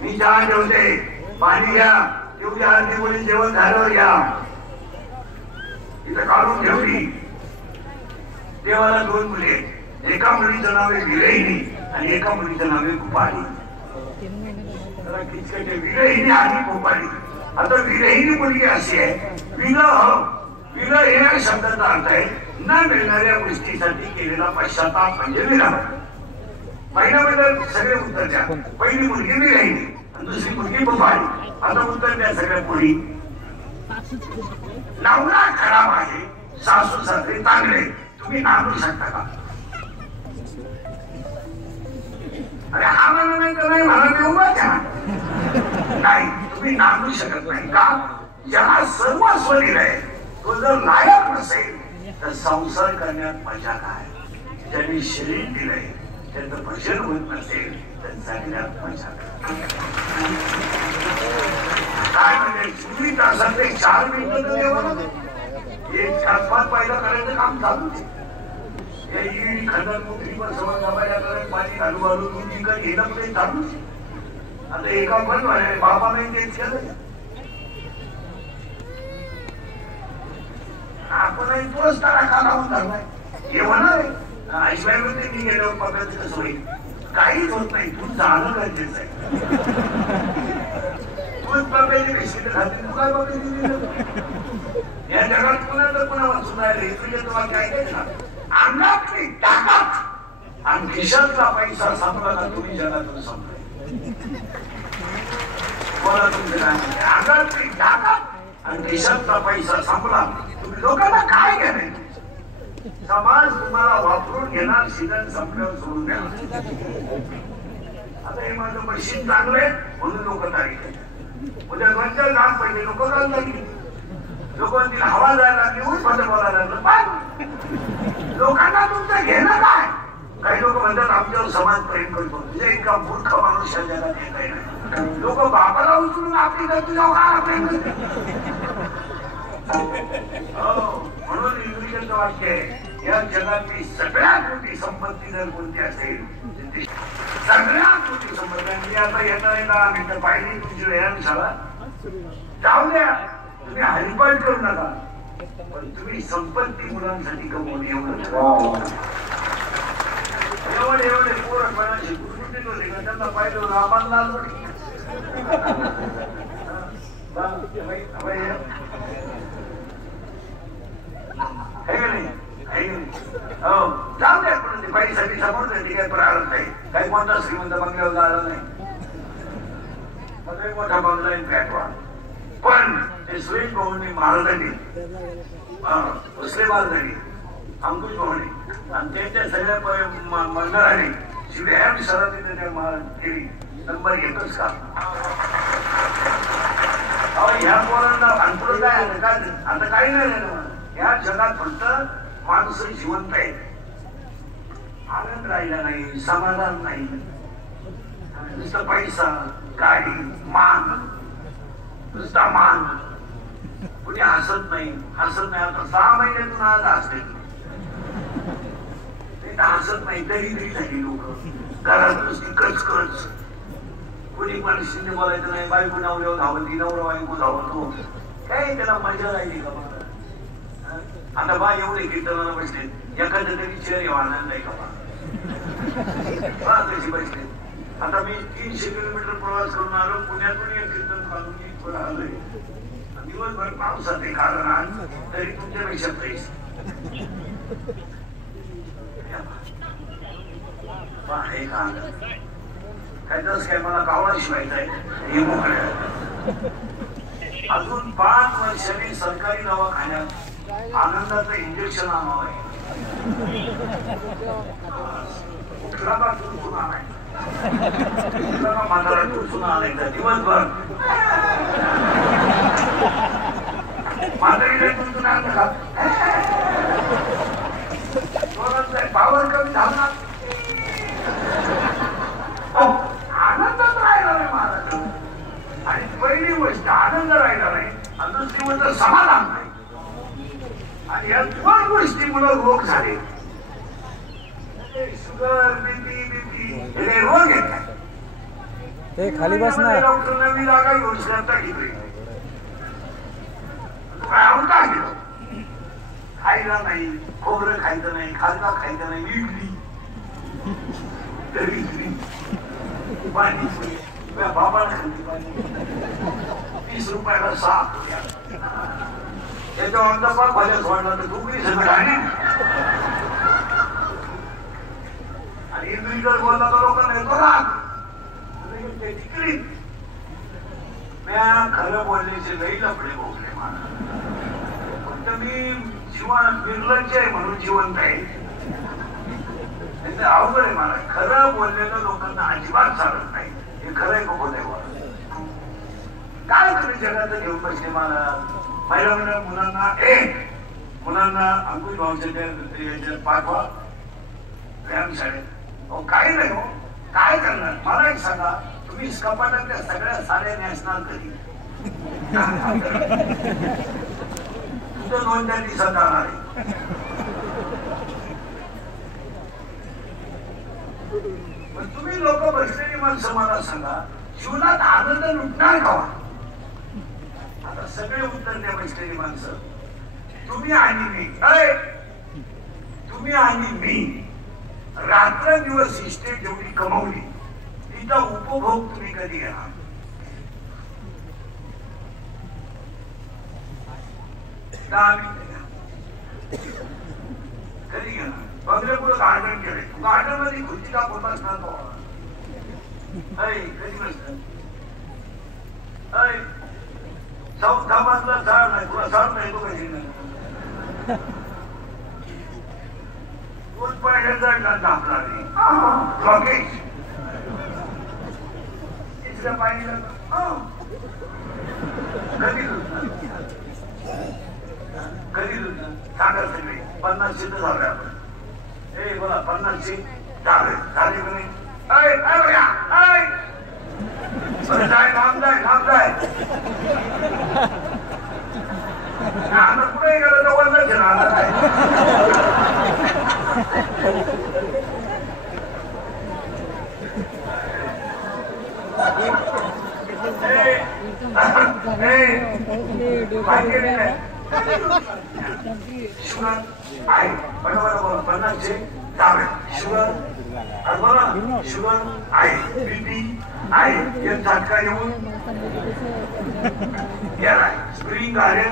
मी चहा ठेवते पाणी घ्या तेवढी आरती मुली जेवण झाल्यावर घ्या. इथं काढून ठेवली. देवाला 2 मुले एका मुलीचं नाव आहे विरहिणी आणि एका मुलीचं नाव आहे कुपाली. विरहिणी आणि कुपाली. आता विरहिणी मुलगी अशी आहे विरह या शब्दाचा अर्थ आहे न मिळणाऱ्या गोष्टीसाठी केलेला पश्चाताप म्हणजे विरह. पहिल्या सगळे उत्तर द्या. पहिली मुलगी विरहिणी आणि दुसरी मुलगी कुपाली. आता उत्तर द्या सगळ्या मुली. नवरा खराब आहे सासू सासरे चांगले तुम्ही नांदू शकता का? अरे हा मला नाही तर नाही मला ते उभाच नाही तुम्ही नांदू शकत नाही का? ज्याला सर्वस्व दिलंय तो जर लायक नसेल तर संसार करण्यात मजा काय? ज्यांनी शरीर दिलंय त्यांचं भजन होत नसेल तर जगण्यात मजा काय? म्हणजे 24 तासात 4 मिनिटं देवाला एक 4-5 पाहिलं करायचं काम चालू आहे. खंडनमुक्तीवर समज जमायला करत माझी घालू तुमची काही घेणं पुढे चालूच. आता एका पण बापाने तेच केलं. आपण पुरस्कार का लावून धरलाय हे होणार आहे. आईबाईमध्ये मी गेल्यावर पगारचं कसं होईल? काहीच होत नाही. तू जाणं गरजेचं आहे. तूच बघायची रेसिपी खाते तू काय बघायची? या जगात पुन्हा तर पुन्हा वाचून राहिले तुझे तुम्हाला काय काय ना अंगातली ताकद आणि खिशातला पैसा संपला तुम्ही जगातून संपले. बोला तुमचं काय? अंगातली ताकद आणि खिशातला पैसा संपला तुम्ही लोकांना काय घेणे? समाज तुम्हाला वापरून घेणार. सीझन संपल्यावर सोडून द्या. आता हे माझं मशीन चांगलं आहे म्हणून लोक तारीख आहे. उद्या 2-4 लाख पहिले लोक काय लागली लोकांनी हवा जायला लागली ऊस मध्ये बोलायला लागलं. लोकांना तुमचं घेणं काय? काही लोक म्हणतात आमच्यावर समाज प्रेम करतो. तुझ्या इतका मूर्ख माणूस या जगात काही नाही. लोक बापाला उचलून आपली तर तुझ्या काय प्रेम करते. म्हणून इंग्रजांचं वाक्य आहे या जगातली सगळ्यात मोठी संपत्ती जर कोणती असेल सगळ्यात मोठी संपत्ती. आता येता मिनिटं पाहिली तुमची व्यायामशाळा जाऊ द्या. तुम्ही हरिपाठ करू नका पण तुम्ही संपत्ती मुलांसाठी कमवून एवढे पोरपणा शिकून होते का त्यांना पाहिलं रामाला जाऊ द्या पण पैसाठी समोर काय प्रारंभ नाही. काही कोणता श्रीमंत बंगल्यावर झाला नाही. मोठा बंगला पॅटवा पण ते सुरेश भाऊंनी महाराजांनी मुस्लिम महाराजांनी अंकुश भाऊंनी आणि त्यांच्या सगळ्या मंडळाने व्यायाम सरांनी केली. नंबर येतोच का? ह्या पोरांना अंकुर काय आता काही नाही. या जगात फक्त माणसं जिवंत आहेत. आनंद राहिला नाही समाधान नाही. नुसतं पैसा गाडी मान नुसता मान. कुणी हसत नाही. आता 6 महिन्यातून आज हसते हसत नाही. तरी झाली लोक घरात नुसती कचकच. कुणी पण शिंदे बोलायचं नाही. बायको नवऱ्यावर धावती नवरा बायको धावतो. काय त्याला मजा राहिली का? आता बा एवढे कीर्तनाला बसले एखाद्या तरी चेअर येऊ आनंद आहे का? कशी बसले. आता मी 300 किलोमीटर प्रवास करून आलो. पुण्यातून एक कीर्तन काढून आलोय. दिवसभर पावसात आहे कारण आज तरी तुमच्यापेक्षा पैसे काय तस काय मला कावळा शिवायचा आहे हे मोकळ्या. अजून 5 वर्षांनी सरकारी दवाखान्यात आनंदाचं इंजेक्शन आणावं आहे. म्हातारा टुचून आणायचा दिवसभर. म्हातारीला टुचून आणलं का? आणि दुसरी म्हणजे समाधान नाही. आणि या दोन गोष्टीमुळे रोग झाले. शुगर, बीपी हे रोग येतात. ते खाली बस ना. डॉक्टरने मी जागा योजना घेतली. काय आवडता गेलो खायला नाही, खोबरं खायचं नाही, खालका खायचं नाही, इडली तरी पाणी बाबाला खाल्ली पाणी 20 रुपयाला 6 याच्या अंदाज भाज्या सोडला तर दुसरी सगळं आहे. आणि इंद्री जर बोलला तर लोकांना येतो राग. खरं बोलण्याचे लई लफडे भोगले मला. मी जीवन निर्लज्ज आहे म्हणून जिवंत आहे. अवघड आहे मला. खरं बोललेलं लोकांना अजिबात चालत नाही. हे खरं आहे नको देवा. काय तुम्ही जगात घेऊन बसले मला. पहिल्या मुलांना अंकुश भाऊच्या पाठवा व्यायामशाळेत. काही नाही हो. काय करणार मला एक सांगा. तुम्ही कपाटातल्या सगळ्या साड्या नेसणार कधी. तुझं 2-4 दिवसात जाणार आहे. पण तुम्ही लोक बसलेली माणसं मला सांगा जीवनात आनंद लुटणार का. आता सगळे उत्तर द्या बसलेली माणसं. तुम्ही आणि मी रात्र दिवस इस्टेट जेवढी कमवली तिचा उपभोग तुम्ही कधी घेणार. कधी घेणार. बघले पुढे गार्डन केले. गार्डन मध्ये खुर्ची टाकून बसणार तो कधी बसणार. चौथा मजला झाड नाही तुला झाड नाही तो कधी नाही. 2 पायऱ्या झापला नाही. तिसऱ्या पायरीला कधी सांगा सगळे 50 सिद्ध झाले आपण. बोला 50 झाले झाले का नाही. लांब जाय आता कुठे गेलं तर वरच राहणार. शुगर आहे बरोबर 50 शुगर शुगर आहे बीपी आहे. एक झटका येऊन गेलाय. स्प्रिंग आहे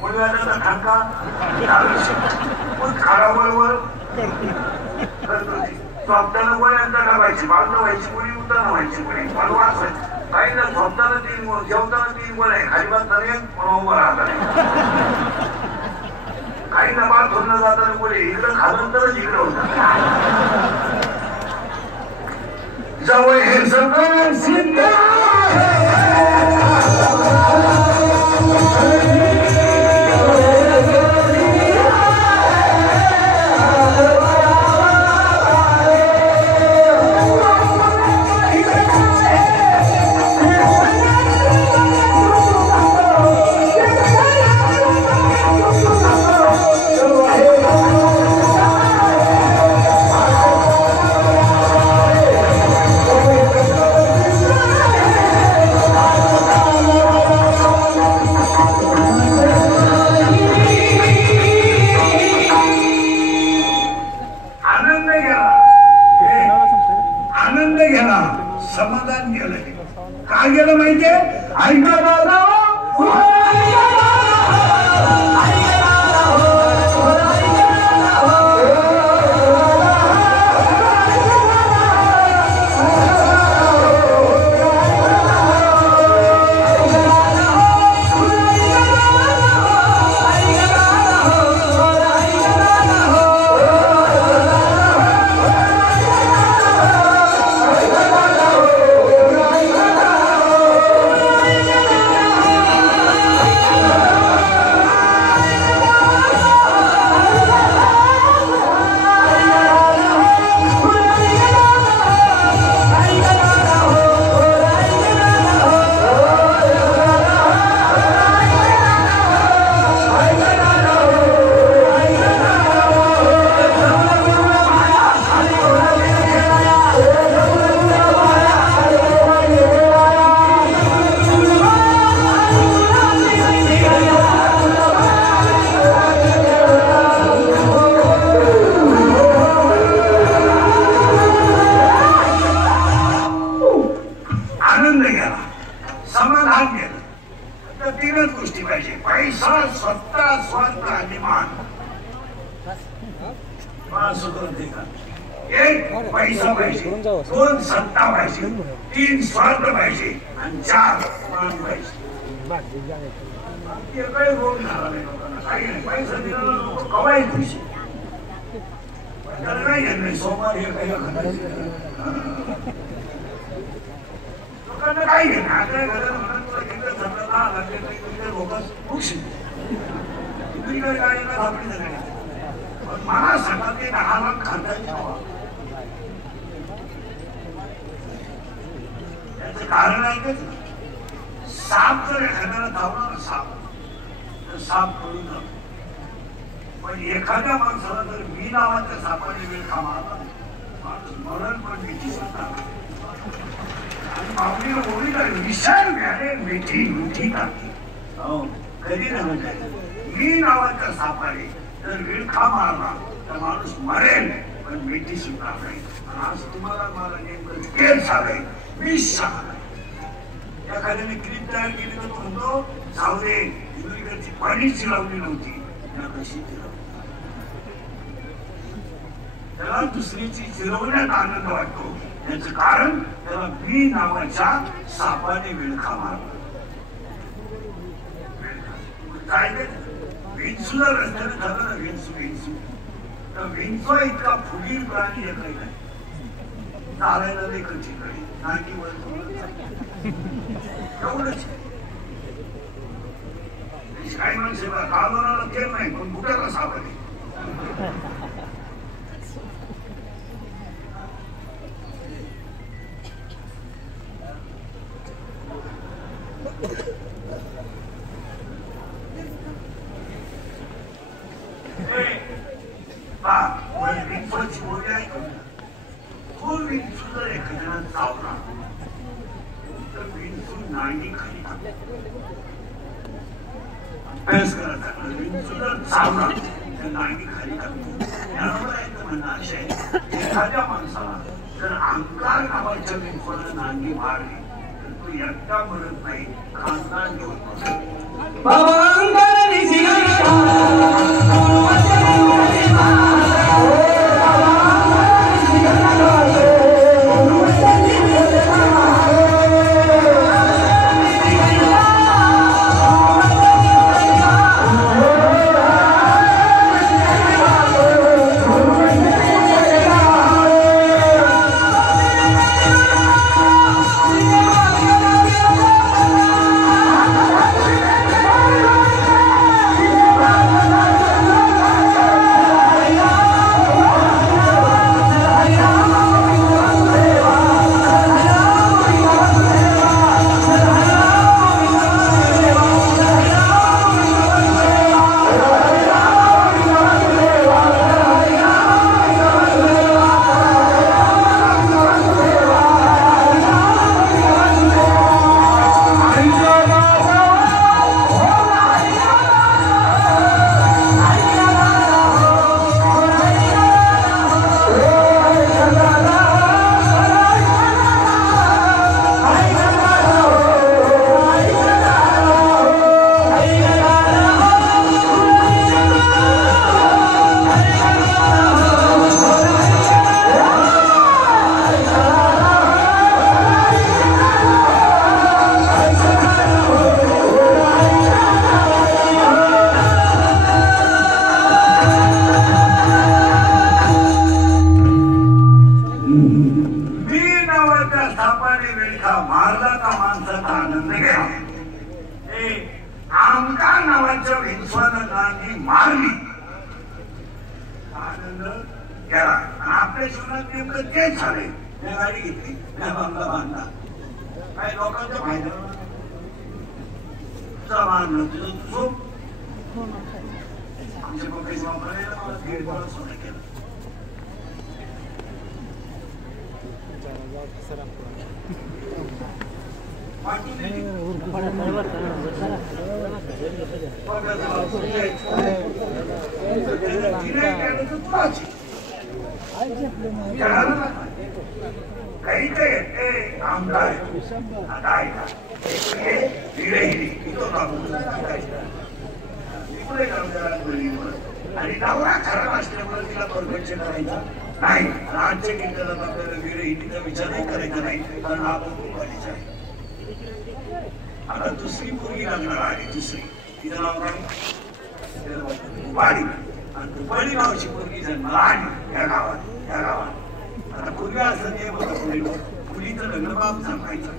मुलगाचा ठणका खारावर झोपताना गोळ्यांचा टाकायची. बांधणं व्हायची कोणी उताना व्हायची कोणी मला वाचवायची. काही ना झोपताना 3 गोळ जेवताना 3 गोळ आहे. खाली बसताना एक पण उभं राहता नाही. काही ना बाळ धुणं जाताना गोळे इकडं खालं तरच इकडं होतं. जवळ हे सगळं सिद्ध फक्त तीनच गोष्टी पाहिजे पैसा सत्ता स्वर्ग आणि मान एक पैसा पाहिजे 2 सत्ता पाहिजे 3 स्वर्ग पाहिजे आणि 4 मान पाहिजे काही रोग झाला नाही लोकांना काही नाही पैसा दिला लोक कवाय खुशी त्याला नाही घेत नाही सोमवार हे काही लोकांना काही घेत नाही आता घरात म्हणून तुला घेतलं समजा 10 लाख घेतलं लोक खुश दुसरीकडे काय आपली नाही पण मला सांगा ते 10 लाख खातायचे याचं कारण आहे का साप जर एखाद्याला धावणार साप तर साप पडून जातो पण एखाद्या माणसाला जर मी नावाच्या सापाने वेळ खामाला माणूस मरण पण भीती होता आणि माऊलीला बोलली तर विशाल व्याने मिठी मिठी टाकली कधी नाही म्हणतात मी नावाच्या सापाने जर वेळ खा मारला तर माणूस मरेल पण मिठी सुद्धा नाही आज तुम्हाला मला नेमकं तेल सांगाय विष सांगाय एखाद्याने क्रीम तयार केली तर म्हणतो जाऊ दे इंग्रजीची पाणीच लावली नव्हती कशी त्याला दुसरीची चिरवण्यात आनंद वाटतो याचं कारण त्याला बी नावाच्या सापाने विळखा मारला विंचू जर रस्त्याने झालं ना विंचू तर विंचू इतका फुगीर प्राणी एकही नाही चालायला नाही कचीकडे नाकी वर एवढंच काही माणसे कालवणाला केलं नाही पण बुटाला सापडले विंचूची बोली आहे तो विंचू जर एखाद्याला चावला तर विंचू नांगी खाली अभ्यास करायचा विंचू जर चावला तर नांगी खाली टाकतो यावर आहे म्हणणं असे आहे एखाद्या माणसाला जर अहंकार नावाच्या विंचूला नांगी मारली तर तो एकटा मरत नाही खानदान घेऊन काही काय ते आमदार आता ऐका आणि नवरा खराब असल्यामुळे तिला परपंच करायचा नाही. आजच्या कीर्तनात आपल्याला विरहिणीचा विचार नाही करायचा नाही, कारण आपण कुंभारीच आहे. आता दुसरी मुलगी लागणार आहे, दुसरी तिचं नाव काय कुंभारी. आणि कुंभारी नावाची मुलगी जन्माला आली या गावात. आता पूर्वी असं ते बघा मुलीचं लग्न बाप सांगायचं.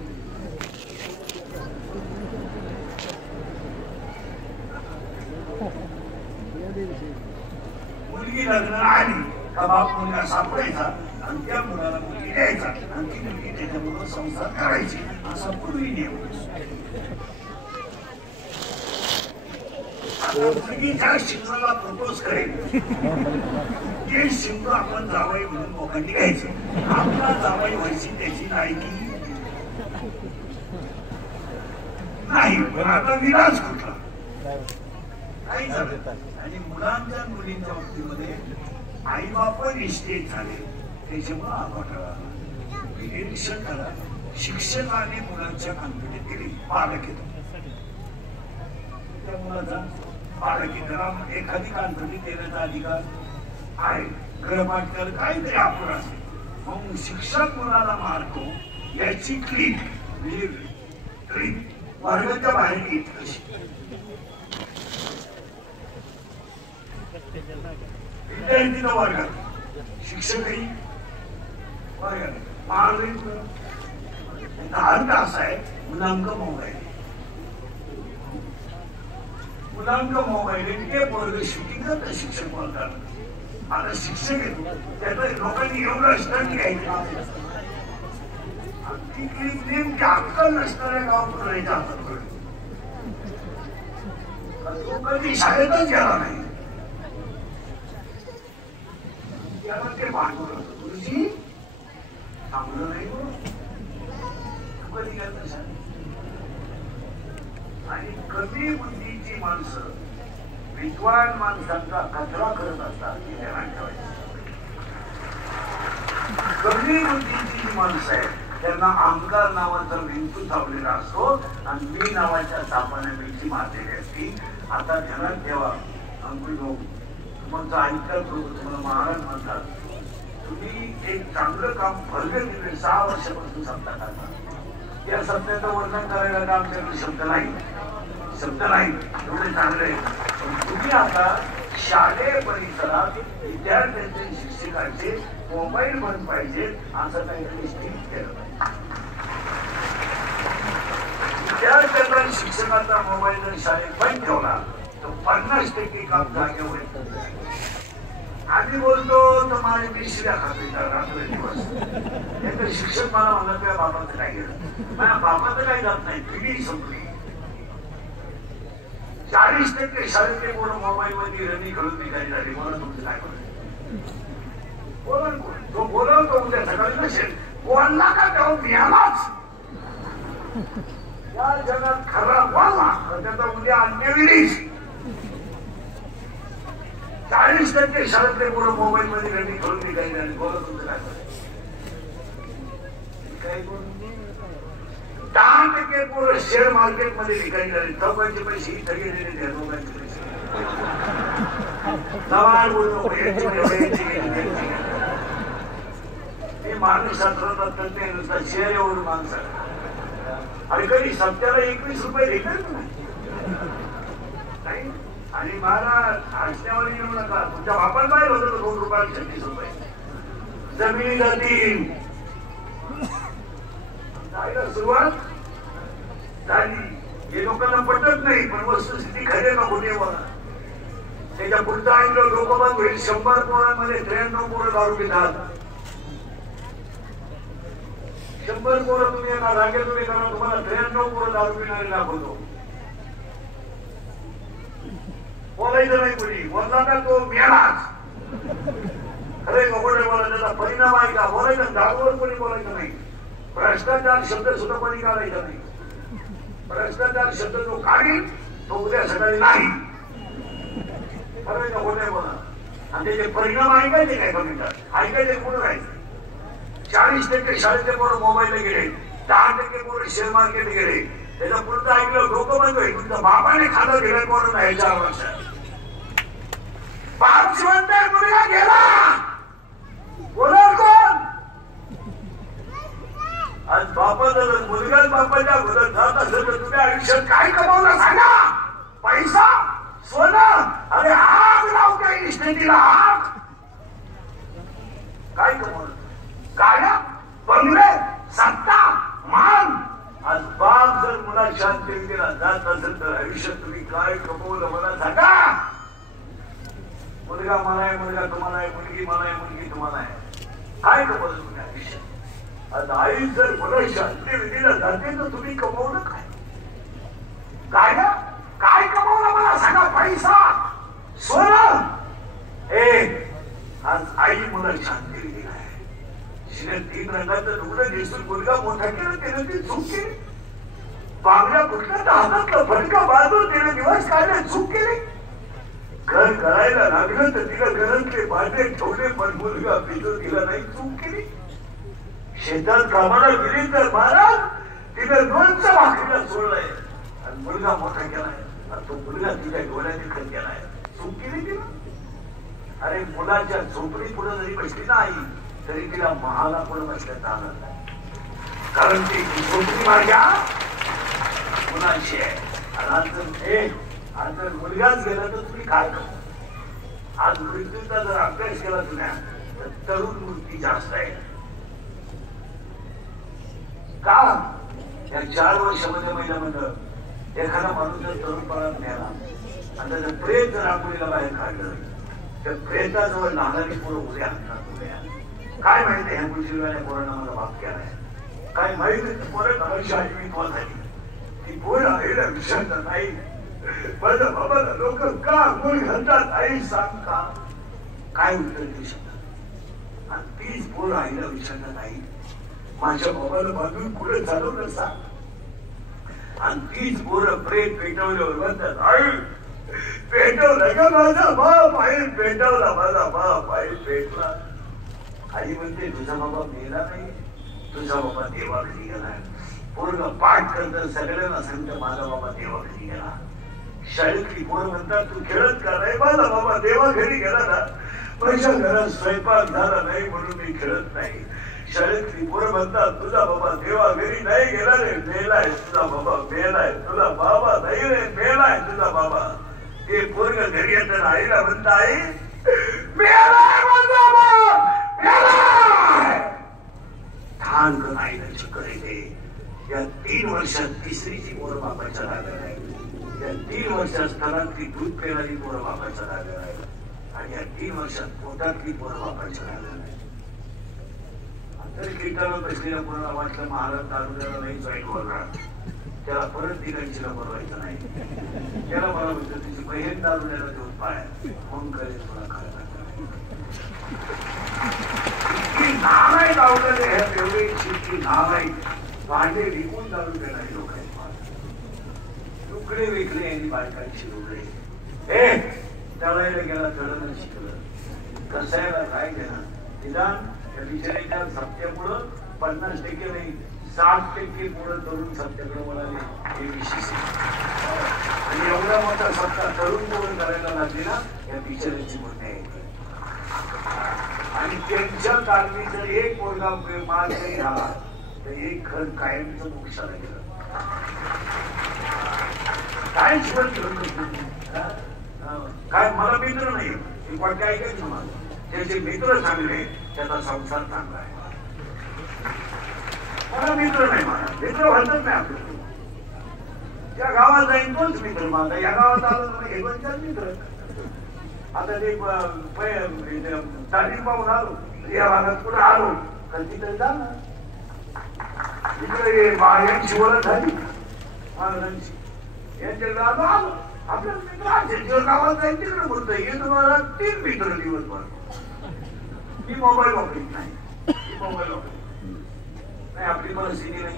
मुलगी लग्न आली का बाप मुलगा सापडायचा आणि त्या मुलाला मुलगी द्यायचा आणि ती मुलगी त्याच्याबरोबर संसार करायची, असा पूर्वी नियम. मुलगी ज्या शिंगाला प्रपोज करेल ते शिंग आपण जावई म्हणून मोकांनी घ्यायचे. आपला जावई व्हायची त्याची लायकी नाही. पण आता विलास कुठला काही झालं. आणि मुलांच्या मुलींच्या बाबतीमध्ये आई बाप निश्चित झाले, त्याच्यामुळे हा घोटाळा. निरीक्षण करा, शिक्षकाने मुलांच्या कानपिटीत केली पालक येतो त्या मुलाचा पालकी करा. एखादी कानपिटीत देण्याचा अधिकार आहे. गृहपाठ कर काहीतरी आपण असेल, मग शिक्षक मुलाला मारतो याची क्लिप म्हणजे क्लिप वर्गाच्या बाहेर येत कशी. विद्यार्थीला वर्गात शिक्षकही वर्गात मारले. अर्थ असा आहे मुलांक मोबाईल इतके पोरग शूटिंग करतात शिक्षक बोलतात. आता शिक्षक येतो त्याला लोकांनी एवढं असताना घ्यायचं नेमकी अक्कल नसणाऱ्या गावात करायच्या हातात तो कधी शाळेतच गेला नाही. ते भांडवल गुरुजी थांबलं नाही तू कधी गेला. आणि कमी बुद्धीची माणसं विद्वान माणसांचा कचरा करत असतात हे ध्यानात ठेवायचं. कमी बुद्धीची जी माणसं आहेत त्यांना आमदार नावाचा विंचू चावलेला असतो आणि मी नावाच्या सापाने मिरची मारलेली असती. आता ध्यानात ठेवा अंकुश भाऊ, तुमचं ऐकत तुम्हाला महाराज म्हणतात, तुम्ही एक चांगलं काम भरले दिले 6 वर्षापासून सत्ता करता. या सत्याचं वर्णन करायला का आमच्याकडे शब्द नाही एवढे चांगले. पण तुम्ही आता शालेय परिसरात विद्यार्थ्यांचे शिक्षकांचे मोबाईल बंद पाहिजे असं काहीतरी स्थित केलं पाहिजे. विद्यार्थ्यांना शिक्षकाचा मोबाईल जर शाळेत बंद ठेवला तर 50% काम जागेवर येतं. आधी बोलतो तर माझे मिश्र्या खाते रात्र दिवस. शिक्षक मला म्हणत तुझ्या बापाचं काय गेलं, माझ्या बापाचं काय जात नाही, पिढी संपली. 40% शाळेतले पोरं मोबाईल मध्ये रनिंग करून निघाली झाली. मला तुमचं काय बोला तो बोलवतो उद्या सकाळी नसेल बोलला का तेव्हा मिळालाच. या जगात खरा बोलला तर त्याचा उद्या अन्यविरीच. 40% शाळेतले पोरं मोबाईल मध्ये रनिंग करून निघाली झाली. बोला तुमचं काय 10% पोरं शेअर मार्केट मध्ये निघाली झाली. लोकांचे पैसे इथे गेलेले त्या लोकांचे पैसे माणूस 17 नुसता शेअर एवढं माणसं आणि कधी सत्याला 21 रुपये भेटत नाही. आणि मला हसण्यावर येऊ नका, तुमच्या बापाला बाहेर होतं 2 रुपयाला 36 रुपये जमिनी जातील. जायला सुरुवात झाली. हे लोकांना पटत नाही पण वस्तुस्थिती खरे का खोटे बघा. त्याच्या पुढचा ऐकलं लोक बंद होईल. 100 पोरांमध्ये 93 पोरं दारू पितात. 100 पोरं तुम्ही एका रागेतून येताना तुम्हाला 93 पोरं दारू पिणारे दाखवतो. बोलायचं नाही कोणी, बोलला का तो मेलाच. खरे खोटे बोला त्याचा परिणाम आहे का बोलायचं. दारूवर कोणी बोलायचं नाही. भ्रष्टाचार शब्द सुद्धा कोणी काढायचा नाही. भ्रष्टाचार शब्द जो काढील तो उद्या सकाळी नाही. खरं खोटे बोला आणि त्याचे परिणाम ऐकायचे काय बघितलं ऐकायचे कुठं राहायचं. 40% शाळेतले पोरं मोबाईलला गेले, 10% पोरं शेअर मार्केट गेले. त्याचं पुढचं ऐकलं डोकं बंद होईल. तुमच्या बापाने खाणं गेलं पोरं नाही 4 वर्षात. बाप श्रीमंत मुलगा गेला, बोलणार कोण? आज बापाचं मुलगा बापाच्या घरात जात असेल तर तुम्ही आयुष्यात काय कमावलं सांगा? पैसा, सोनं, अरे आग लावू काय इस्टेटीला आग? काय कमावलं? गाड्या, बंगले, सत्ता, मान. आज बाप जर मुला शांतीला जात असेल तर आयुष्यात तुम्ही काय कमवलं मला सांगा? मुलगा मला आहे, मुलगा तुम्हाला आहे, मुलगी मला आहे, मुलगी तुम्हाला आहे. काय कमवलं तुम्ही आयुष्यात? आज आई जर मुला शांती विधीला जाते तर तुम्ही कमवलं काय? गाड्या, काय कमवलं मला सांगा? पैसा, सोनं. आज आई मुला शांती विधीला आहे. 3 रंगाचं लुगडं नेसून मुलगा मोठा केला, त्यानं ती चूक केली. बांगड्या कुठल्या हातातलं फटका बाजून त्याने दिवस काढले, चूक केली. घर करायला लागलं तर तिला घरातले भांडे ठेवले, पण मुलगा पितो तिला नाही, चूक केली. शेतात कामाला गेली तर महाराज तिला 2चं भाकरीला सोडलंय आणि मुलगा मोठा केलाय. तो मुलगा तिच्या डोळ्याने खत केलाय, चूक केली तिला. अरे मुलाच्या झोपडी पुढे जरी बसली ना आई, तरी तिला महाला पुढे बसण्यात आलं नाही, कारण ती झोपडी माझ्या मुलाची आहे. आज जर मुलगाच गेला तर तुम्ही काय करता? आज मृत्यूचा जर अभ्यास केला तुम्ही तर तरुण मृत्यू जास्त आहे. का? या 4 वर्षामध्ये महिन्यामध्ये एखादा माणूस जर तरुणपणात नेला आणि त्याचं प्रेत जर आंघोळीला बाहेर काढलं, त्या प्रेताजवळ लहानारी पोरं उद्या आणतात. काय माहिती ह्या मुलीवाल्या पोरांना मला बाप केलाय? काय माहिती पोरं नवशी आठवी झाली, ती पोरं आईला विसरत नाही. माझ्या बाबाला लोक का आंघोळ घालतात आई सांग का? काय उत्तर देऊ शकतात? आणि तीच पोरं आईला विसरत नाही. माझ्या बाबाला बांधून पुढे चालवलं सांग. आणि तीच पोरं प्रेत पेटवल्यावर म्हणतात आई पेटवलं का माझा बाप? आई पेटवला माझा बाप, आई पेटला. आई म्हणते तुझा बाबा मेला नाही, तुझा बाबा देवाघरी गेला. पोरग पाठ करत सगळ्यांना सांगतं माझा बाबा देवाघरी गेला. शाळेतली पोरं म्हणतात तू खेळत का? नाही, माझा बाबा देवाघरी गेला ना, माझ्या घरात स्वयंपाक झाला नाही म्हणून मी खेळत नाही. शाळेतली पोरं म्हणतात तुझा बाबा देवाघरी नाही गेला रे, मेलाय तुझा बाबा, मेलाय तुझा बाबा, नाही रे मेलाय तुझा बाबा. ते पोरग घरी येताना आईला म्हणत आई मेलाय माझा बाप, मेलाय. ठाण करून आईला चिकडे दे. या 3 वर्षात 3रीची पोरं बापाच्या लागलं नाही. या 3 वर्षात स्तनातली दूध पेणारी पोरं बापाच्या लागलं नाही. आणि या 3 वर्षात पोटातली पोरं बापाच्या लागलं नाही. तरी कीर्तनात बसलेल्या पोराला वाटलं महाराज तालुक्याला नाही जाईल बोलणार, त्याला परत दिगांचीला बोलवायचं नाही. त्याला मला म्हणतो तुझी बहीण तालुक्याला देऊन पाय फोन करेल तुला खरं नाव आहे गावकडे. ह्या एवढी नाव आहे. भांडे विकून जाऊन देणारी लोक आहेत. तुकडे विकले यांनी बायकांची लुगडे. तळायला गेला तळणं शिकलं, कसायला काय केलं निदान त्या बिचारीच्या सत्यामुळं 50% नाही 60% पुढे तरुण सत्याकडे म्हणाले हे विशेष. आणि एवढा मोठा सत्ता तरुण पूर्ण करायला लागली ना, या बिचारीची मोठ्या आहे. आणि त्यांच्या तालमी जर एक पोरगा माल नाही झाला तर एक घर कायमचं मोक्षाला गेलं. काय काय मला मित्र नाही, काय ऐकायचं मला. त्याचे मित्र चांगले त्याचा संसार चांगला आहे. मला मित्र नाही, मला मित्र व्हायचंच नाही. आपलं त्या गावात जाईन तोच मित्र माझा. या गावात आलं हे 2-4 मित्र. आता ते तालीम पाहून आलो, या भागात कुठे आलो तर तिथे जा ना, तिकडे यांची ओळख झाली महाराजांची. यांच्याकडे आलो आलो आपल्या मित्र गावात जाईल तिकडे बोलतोय. हे तुम्हाला 3 मित्र दिवसभर. मी मोबाईल वापरीत नाही, मोबाईल वापरीत नाही. आपली परिस्थिती नाही.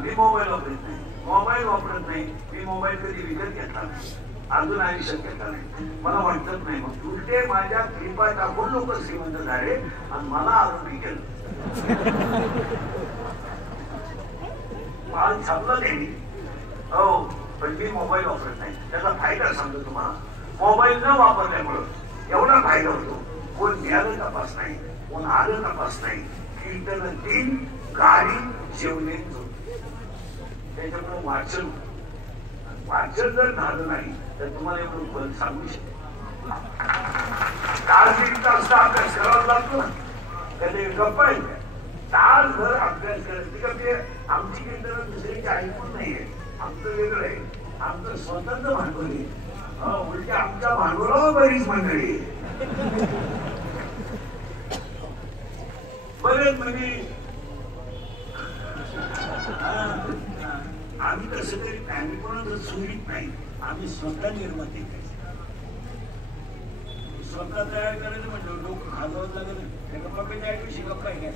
मी मोबाईल वापरत नाही, मोबाईल वापरत नाही. मी मोबाईल कधी विकत घेतला. अजून आणि शक्यता नाही, मला वाटत नाही. मग उलटे माझ्या कृपा टाकून लोक श्रीमंत झाले आणि मला आरोग्य केलं. माल छापला त्यांनी. हो, पण मी मोबाईल वापरत नाही. त्याचा फायदा सांगतो तुम्हाला. मोबाईल न वापरल्यामुळं एवढा फायदा होतो. कोण मिळालं तपास नाही, कोण आलं तपास नाही. कीर्तन 3, गाडी जेवणे 2. त्याच्यामुळे वाचन जर झालं नाही तर तुम्हाला एवढं फल सांगू शकतो. तास 1 तास अभ्यास करावा लागतो ना, कधी गप्पा आहे. तास जर अभ्यास करायचं, आमची कीर्तन दुसऱ्याची ऐकून नाहीये. आमचं वेगळं आहे, आमचं स्वतंत्र भांडवल आहे. उलट्या आमच्या भांडवलावर बरीच मंडळी बरेच म्हणजे आम्ही कसं तरी आम्ही कोणाचं चोरीत नाही. आम्ही स्वतः निर्माते स्वतः तयार करायचं म्हणजे लोक खाजवत लागत नाही. गप्पा ऐकूशी गप्पा आहे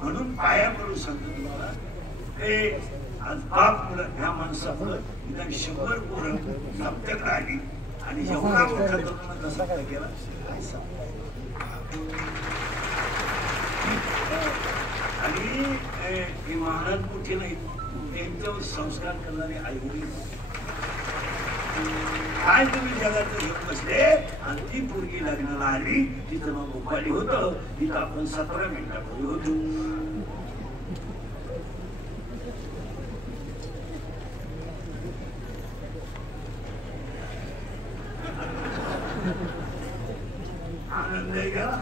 म्हणून पाया पडू सांगतो तुम्हाला. आज बाप मुलं ह्या माणसामुळं निदान 100 पोरं सप्त्यात राहिली आणि एवढा मोठा तरुण कसा काय केला आणि महाराज कुठे नाही त्यांच्यावर संस्कार करणारे आईवडील. काय तुम्ही जगात घेऊन बसले आणि ती पोरगी लग्नाला आली. तिथं मग भोपाळी होतं, तिथं आपण 17 मिनिटापूर्वी होतो. आनंद गेला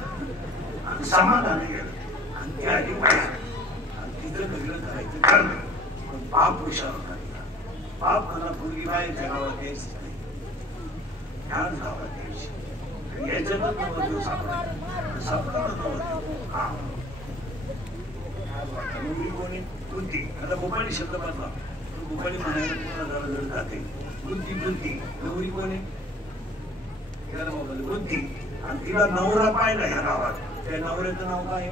आणि समाधान गेलं आणि ती आली पाहिजे आणि तिथं वेगळं करायचं ठरलं. पण बाप हुशार होता. बाप मला पूर्वी बाहेरच्या गावात यायचीच नाही, ह्याच गावात यायची. याच्यातच नवरदेव मुलगी कोणी बुद्धी. आता भोपाळी शब्द बदला, भोपाळी म्हणायला तुम्हाला जरा जर जाते. बुद्धी नवरी कोणी बुद्धी. आणि तिला नवरा पाहिला ह्या गावात, त्या नवऱ्याचं नाव काय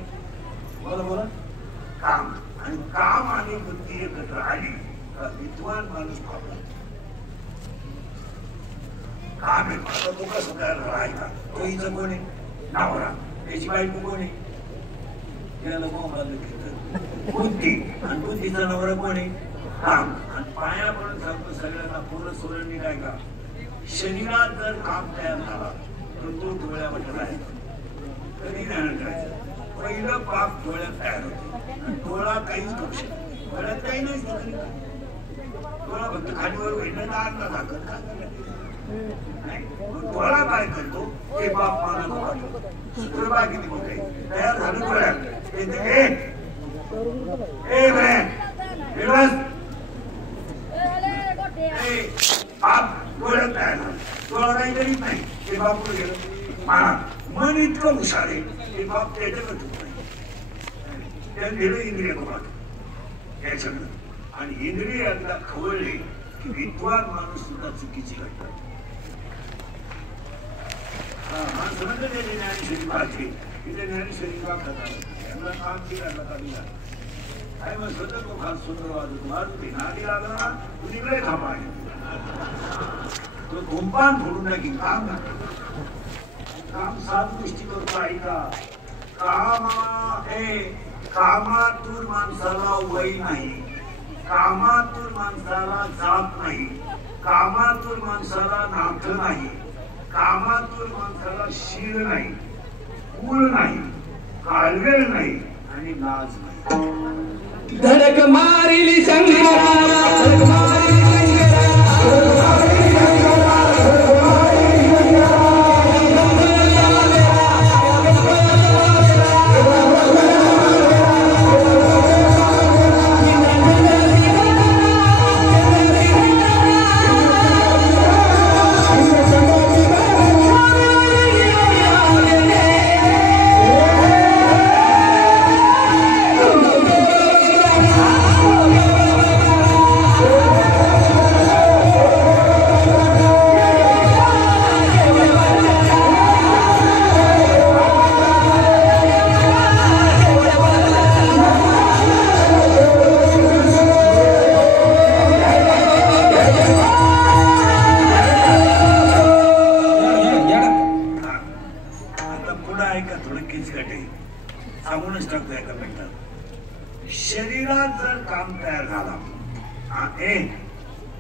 बोला काम. आणि काम आणि बुद्धी एकत्र आली का विद्वान माणूस पावला. काम आहे माझा तो कसं करायला राहायचा. तो हिचं कोणी नवरा, त्याची बायको कोणी त्याला मोबाईल घेतलं बुद्धी. आणि बुद्धीचा नवरा कोणी काम. आणि पाया पण सांगतो सगळ्यांना पूर्ण सोडणी काय का शरीरात जर काम तयार झाला तर तो डोळ्या वाटत आहे. कधी ध्यान करायचं. पहिलं पाप डोळ्यात तयार होतो. डोळा काहीच करू शकतो. डोळ्यात काही नाही. डोळा फक्त खालीवर भेटण्याचा अर्धा दाखल नाही. डोळा काय करतो ते बाप मानाला वाटतो. सूत्रबा किती मोठे तयार झालं डोळ्यात. बाप डोळ्यात तयार झालं. डोळा काही करीत नाही ते बाप पुढे गेलं. मन इतकं हुशार आहे ते बाप त्याच्याकडे नाही. त्याला गेलं इंद्रिय वाट याच्याकडं. आणि इंद्रिय एकदा खवळले की विद्वान माणूस सुद्धा चुकीची घडतात. माणसं म्हणतात त्याची ज्ञानेश्वरी पाहते तिथे ज्ञानेश्वरी का खातात यांना काम केला काढला काय मग स्वतः तो फार सुंदर वाजतो. नादी लागला ना तू तिकडे थांबा. तो धूमपान फोडून टाकी काम काम 7 गोष्टी करतो. ऐका, कामातून माणसाला वय नाही, कामातून माणसाला जात नाही, कामातून माणसाला नातं नाही, कामातून माणसाला शील नाही, कुळ नाही, कालवेळ नाही आणि लाज नाही. धडक मारिली शंकरा सांगूनच टाकतो एका मिनिटात. शरीरात जर काम तयार झाला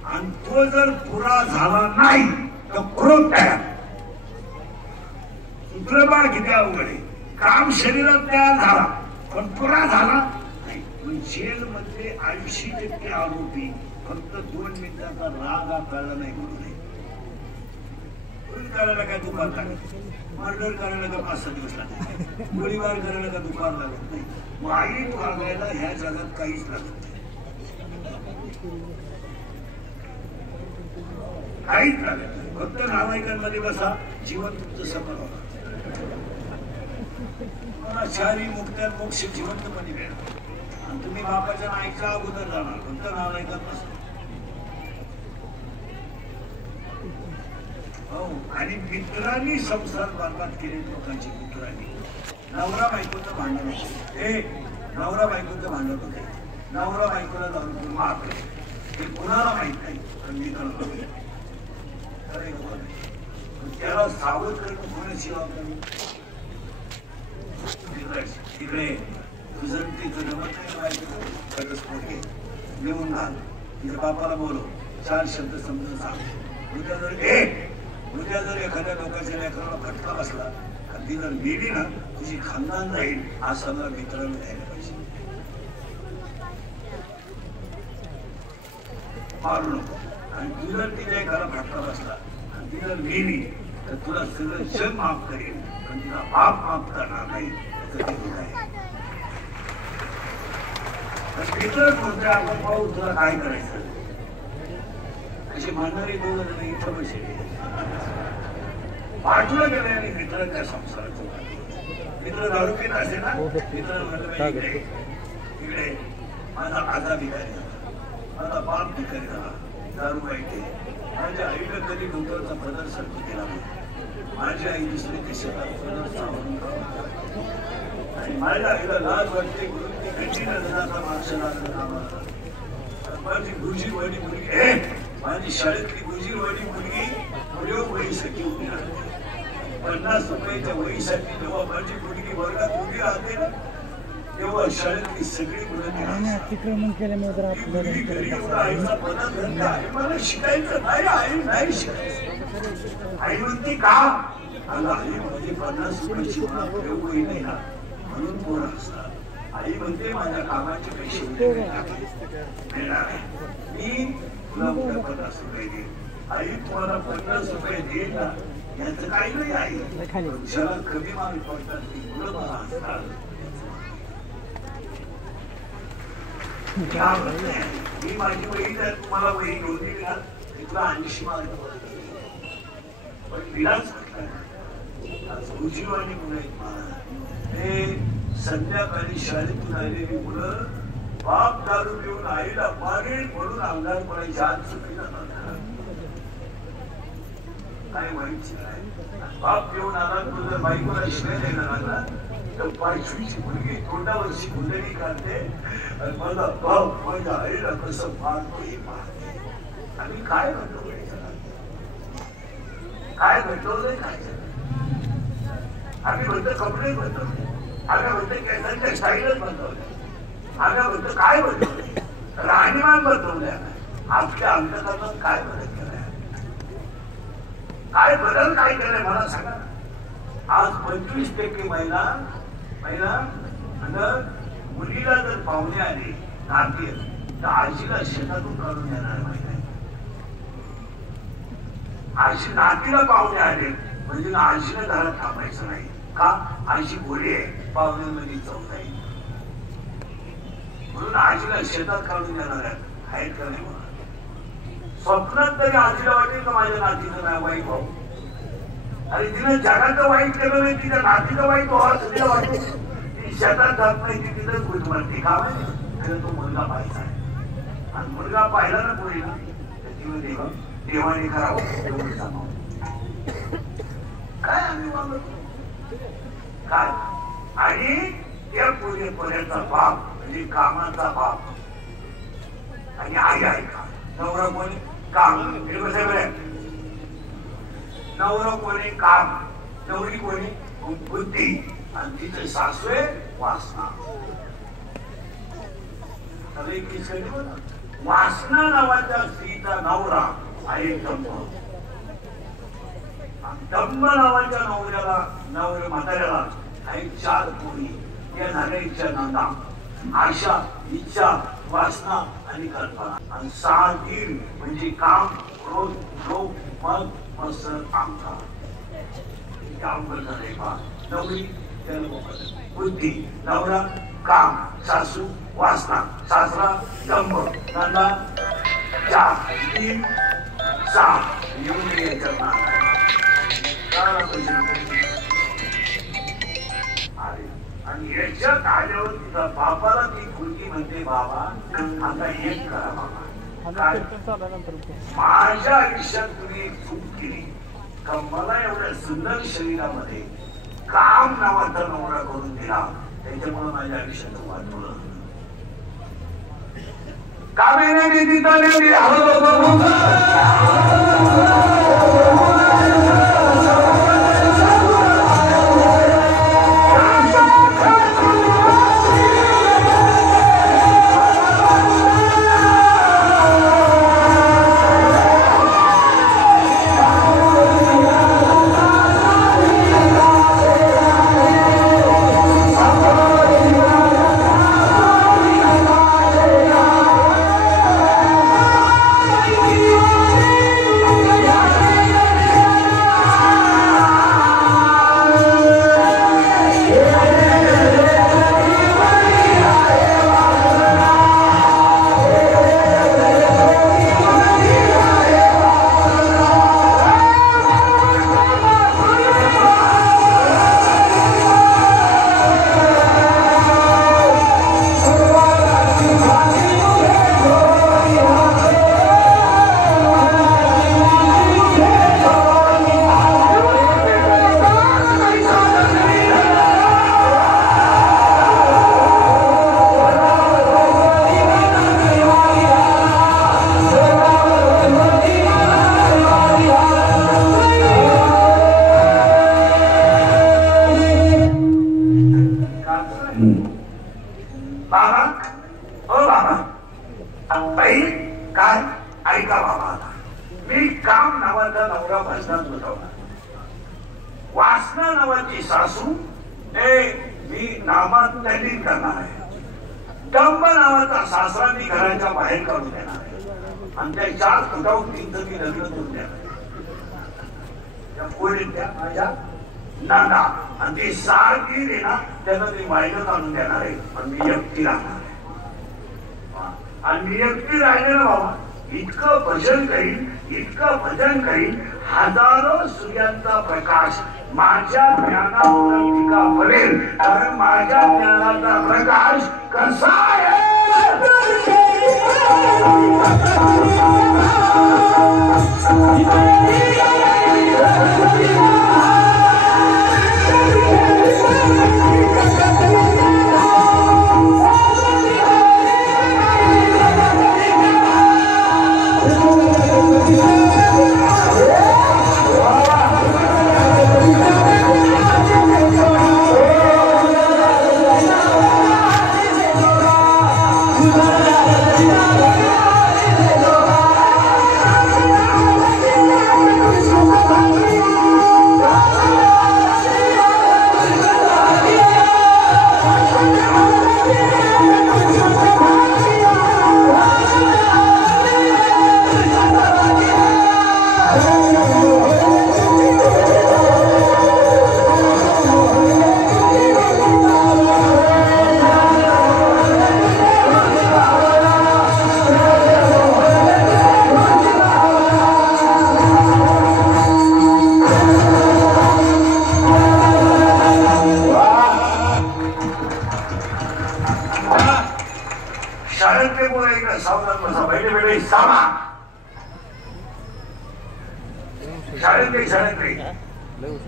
आणि तो जर पुरा झाला नाही तर क्रोध तयार. सूत्रपाठ किती अवघड आहे. काम शरीरात तयार झाला पण पुरा झाला नाही. जेल मध्ये 80% आरोपी फक्त 2 मिनिटाचा राग आपल्याला नाही म्हणून नाही. करायला काय दुपार लागत, मर्डर करायला का 5-6 दिवस लागत, गोळीबार करायला का दुपार लागत नाही. वाईट वागायला ह्या जगात काहीच लागत नाही, काहीच लागत नाही. फक्त नावाईकांमध्ये बसा, जीवन तुमचं सफल होणार. तुम्हाला चारी मुक्त्या मोक्ष जिवंतपणे मिळेल आणि तुम्ही बापाच्या नाईकच्या अगोदर जाणार. फक्त नावाईकात बसा. आणि मित्रांनी संसार बरबाद केले लोकांची. मित्रांनी नवरा बायकोचं भांडण होते, नवरा बायकोचं भांडण होते, नवरा बायकोला जाऊन मारले. हे कुणाला माहित नाही पण मी करतो. त्याला सावध करणं कोणाची जबाबदारी. तिकडे तुझं तिचं जमत नाही घटस्फोट घे, लिहून घाल, तिच्या बापाला बोलव, 4 शब्द समजून सांग. उद्या जर एखाद्या लोकांच्या लेकराला फटका बसला आणि ती जर गेली ना तुझी खानदान जाईल. हा सगळा मित्रांनी द्यायला पाहिजे. मारू नको. आणि तू जर तिच्या एखादा फटका बसला आणि ती जर गेली तर तुला सगळं जग माफ करेल पण तिला बाप माफ करणार नाही. मित्रच म्हणतोय आपण पाहू तुला काय करायचं. अशी म्हणणारी 2 जण इथं बसले. पाठवलं गेले आणि मित्रांच्या संसाराचं. मित्र दारू पित असे ना, मित्र म्हणलं इकडे माझा आजा भिकारी झाला, माझा बाप भिकारी झाला, दारू वाईट आहे. माझ्या आईला कधी डोक्यावरचा पदर सरकू केला नाही. माझी आई दुसरी देशाला पदर सावरून आणि माझ्या आईला लाज वाटते म्हणून ती कधी नजराचा माणसाला. माझी गुरुजी वाडी मुलगी, माझी शाळेतली गुरुजी वाडी मुलगी प्रयोग वहीसाठी उभी राहते. 50 रुपयाच्या वहीसाठी जेव्हा माझी मुलगी वर्गात उभी राहते ना तेव्हा शाळेतली सगळी मुलं अतिक्रमण केल्यामुळे आईचा पदार्थ धंदा आहे, मला शिकायचं नाही, आई नाही शिकायचं. आई म्हणते का आई म्हणजे 50 रुपयाची प्रयोग वही नाही ना म्हणून पोर असतात. आई म्हणते माझ्या कामाचे पैसे मिळणार आहे, मी तुला 50 रुपये देईन. आई तुम्हाला 50 रुपये देईल ना याचं काही नाही. आई पुरुषाला कमी माल पडतात ती मुलं मला असतात. मी माझी वही जर तुम्हाला वही घेऊन दिली ना तुला 80 मार्क पण विलास उजीवानी मुलं आहेत मला. हे संध्याकाळी शाळेतून आलेली मुलं बाप दारू घेऊन आईला मारेल म्हणून अंगार पडायची. आज चुकीला काय व्हायची नाही. बाप घेऊन आला तुझं बायकोला शिवाय द्यायला लागला तर 5वीची मुलगी तोंडावरची मुलगी काढते आणि माझा बाप माझ्या आईला कसं मारतो हे पाहते. आम्ही काय म्हणतो काय घडवलंय काय. आम्ही म्हणतो कपडे बनवले, आम्ही म्हणतो केसांच्या स्टाईलच बनवले, आम्ही म्हणतो काय बनवले, राहणीमान बनवल्या. आपल्या अंतकात काय बदल केलाय, काय बदल काय केलाय मला सांगा. आज 25% महिला मुलीला जर पाहुणे आले नाते तर आजीला शेतातून काढून येणार माहिती आहे. आजी नातीला पाहुणे आले म्हणजे आजीला घरात थांबायचं नाही का. आजी बोली आहे पाहुण्यांमध्ये जाऊ जाईल म्हणून आजीला शेतात काढून येणार आहेत का नाही. स्वप्नात तरी आजीला वाटेल का माझ्या नातीचं नाव वाईट भाऊ. आणि तिने जगाचं वाईट केलं नाही, तिच्या नातीचं वाईट व्हावं तिला वाटेल. ती शेतात जात नाही, ती तिथंच गुट म्हणते का माहिती तो मुलगा पाहायचा आहे आणि मुलगा पाहिला ना पुढे ना तिने देवाने करावं काय आम्ही मागतो काय. आणि त्या पुण्याचा बाप म्हणजे कामाचा बाप आणि आई आहे का. नवरा कोणी काम, नवरा कोणी काम, नवरी कोणी बुद्धी. आणि तिचे सासवे वासना. वासना नावाच्या स्त्रीचा नवरा आहे डंब. डंब नावाच्या नवऱ्या म्हाताऱ्याला आहे 4 पोरी. त्या झाल्या इच्छा, नंदा, आशा, इच्छा, वासना आणि कल्पना. आणि 6 तीर म्हणजे काम, क्रोध, लोभ, मग मत्सर, अहंकार. नवरी बुद्धी, नवरा काम, सासू वासना, सासरा डंब, नंदा 4 3 6 येऊन यायचं. आणि याच्यात आल्यावर तिचा बापाला ती खुर्ची म्हणते, बाबा आता एक करा बाबा, माझ्या आयुष्यात तुम्ही चूक केली का मला एवढ्या सुंदर शरीरामध्ये काम नावाचा नवरा करून दिला, त्याच्यामुळे माझ्या आयुष्यात वाटलं. कामेने वासना नावाची सासू मी नामात तल्लीन करणार आहे. डंब नावाचा सासरा मी घराच्या बाहेर काढून देणार आहे आणि त्या 4 फुटावतींचं मी लग्न करून देणार आहे. माझ्या नाना आणि ती 6 तीर आहे ना, त्यांना मी वायलं काढून देणार आहे आणि मी एकटी राहणार आहे. आणि मी एकटी राहिले ना बाबा, इतकं भजन करीन, इतकं भजन करीन, हजारो सूर्यांचा प्रकाश माझ्या ज्ञानावर टीका पडेल. कारण माझ्या ज्ञानाचा प्रकाश कसा आहे,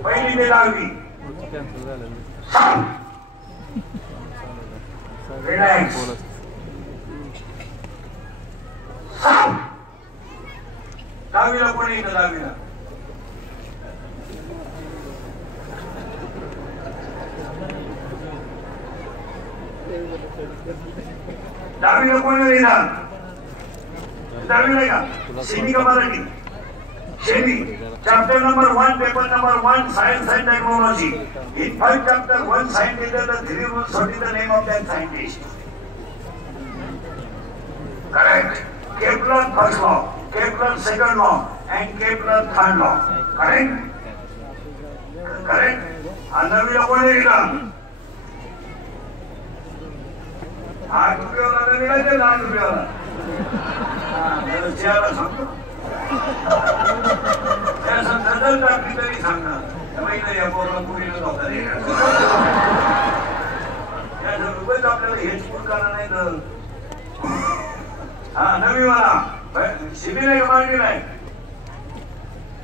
पहिली ते 10वी दहावीला कोणी येतं? 10वीला दहावीला कोण येणार? दहावीला का सेमी का Marathi? Semi. Chapter number 1 paper number 1 science and technology. In 5 chapter 1 scientist the 3 rules what is the name of that scientist? Correct. Kepler first law, Kepler second law and Kepler third law. Correct. Correct. नवीला कोण येईल? 8 रुपयाला नवीला ते 10 रुपयाला. त्याला सांगतो त्याचं नजर टाकली तरी सांगणार माहिती या पोराला पुढील होता त्याचं रुपयेच आपल्याला हेच पुरकार नाही तर. हा नवीवाला शिबिर आहे का मार्गीला आहे?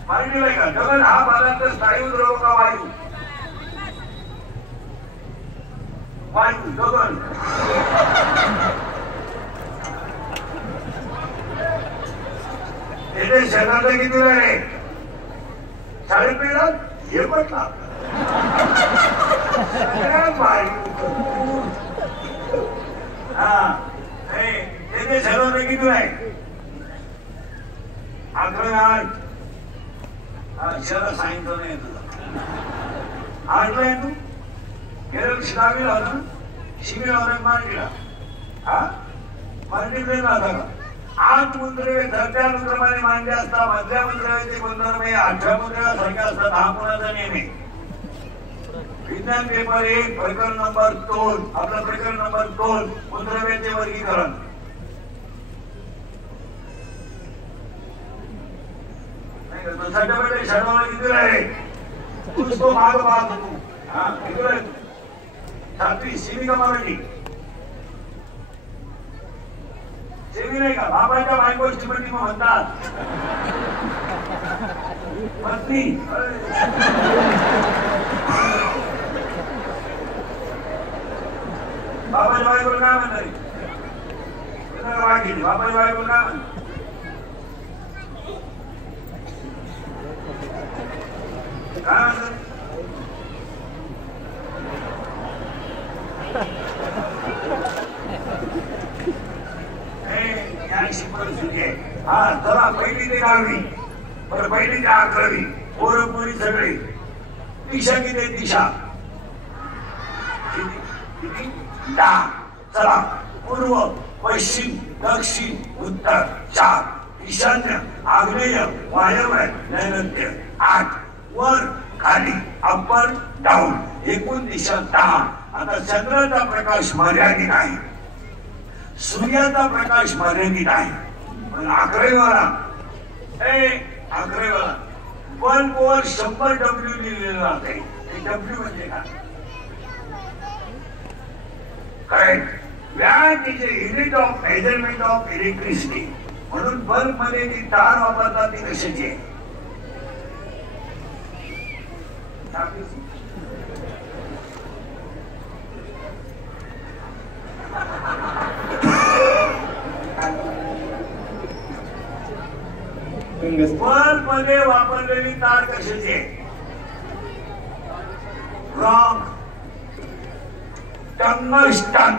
मार्गीला आहे का? जगत हा पदार्थ स्थायू द्रव का वायू? वायू जगत. येथे शेताचं किती आहे? 3.5 हे म्हटलं हा येथे शेताचं किती आहे? 11 शहरात सांगितलं नाही तुला 8ला आहे तू केरळ शिकावीला होता शिबिर होता मार्गीला. हा मार्गीला होता का? 8 मुद्रे चढत्या मुद्रेमध्ये मांडले असता मधल्या मुद्रेचे गुणधर्म 8व्या मुद्रेसारखे असतात. हा कोणाचा नियम आहे? विज्ञान पेपर 1 प्रकरण नंबर 2 आपला प्रकरण नंबर 2 मुद्रव्याचे वर्गीकरण. नाही का दुसऱ्या पेपर शर्माला किती आहे? पुष्प माग पाहतो तू. हा किती आहे? 7वी सेमी का मराठी? सेमी नाही का? बाबाच्या बायकोची पत्नी म्हणतात पत्नी. बाबाच्या बायकोला काय म्हणतात? बाबाच्या बायकोला काय म्हणतात? काय म्हणतात? हा चला पहिली ते 10वी बरं पहिली ते 11वी पोरं पोरी सगळे. दिशा किती? दिशा 10. चला पूर्व पश्चिम दक्षिण उत्तर 4. ईशान्य आग्नेय वायव्य नैऋत्य 8. वर खाली अप्पर डाऊन एकूण दिशा 10. आता चंद्राचा प्रकाश मर्यादित आहे, सूर्याचा प्रकाश मर्यादित आहे. 11वीवाला 1 ओव्हर 100 डब्ल्यू लिहिलेलं आहे. डब्ल्यू म्हणजे काय? Correct. Watt is a unit of measurement of electricity. म्हणून बल्ब मध्ये जी तार वापरतात ती कशाची आहे? बल्ब मध्ये वापरलेली तार कशाची आहे? रॉंग. टंगस्टन.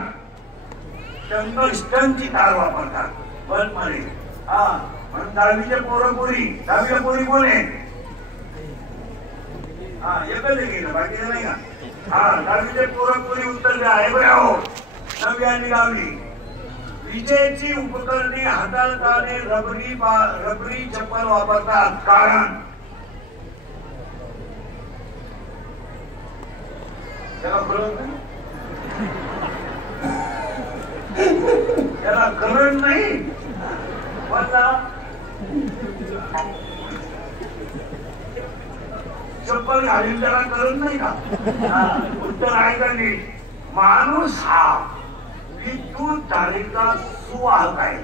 टंगस्टनची तार वापरतात बल्ब मध्ये. हा म्हणून 10वीच्या पोरी 10वीच्या पोरी कोण आहे? हा एकच गेलं बाकीचं नाही का? हा 10वीचे पोरी उत्तर द्या. हे बरे हो 9वी आणि 10वी. विजेची उपकरणे हाताळताना रबरी चप्पल वापरतात. कारण त्याला करंट नाही चप्पल घालील त्याला करंट नाही का? उत्तर आहे का नाही? माणूस हा विद्युत धारेचा सुवाहक आहे.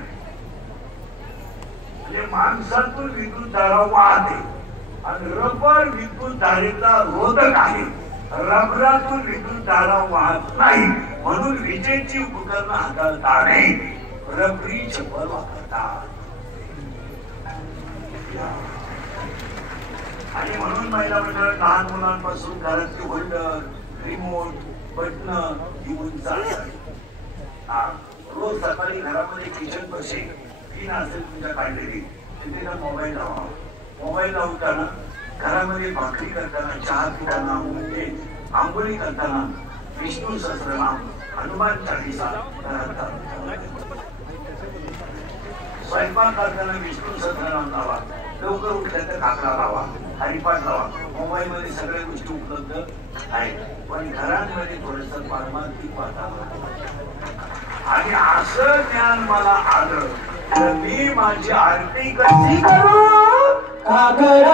म्हणजे माणसातून विद्युत धारा वाहते आणि रबर विद्युत धारेचा रोधक आहे. रबरातून विद्युत धारा वाहत नाही. म्हणून विजेची उपकरणं हाताळताना रबरी चप्पल वापरतात. आणि म्हणून महिला मंडळ लहान मुलांपासून घरातली होल्डर रिमोट बटन घेऊन चालतात. रोज सकाळी घरामध्ये किचन पाशी तीन असेल तुमच्या काढलेली तिथे मोबाईल लावा. मोबाईल लावताना घरामध्ये भाकरी करताना, चहा पिताना, म्हणजे आंघोळी करताना विष्णू सहस्रनाम, हनुमान चालीसा घरात. स्वयंपाक करताना विष्णू सहस्रनाम लावा. लवकर उठल्यानंतर काकडा लावा, हरिपाठ लावा. मोबाईल मध्ये सगळ्या गोष्टी उपलब्ध आहेत, पण घरांमध्ये थोडस पारमार्थिक वातावरण. आणि असं ज्ञान मला आलं तर मी माझी आरती कशी करू? कागड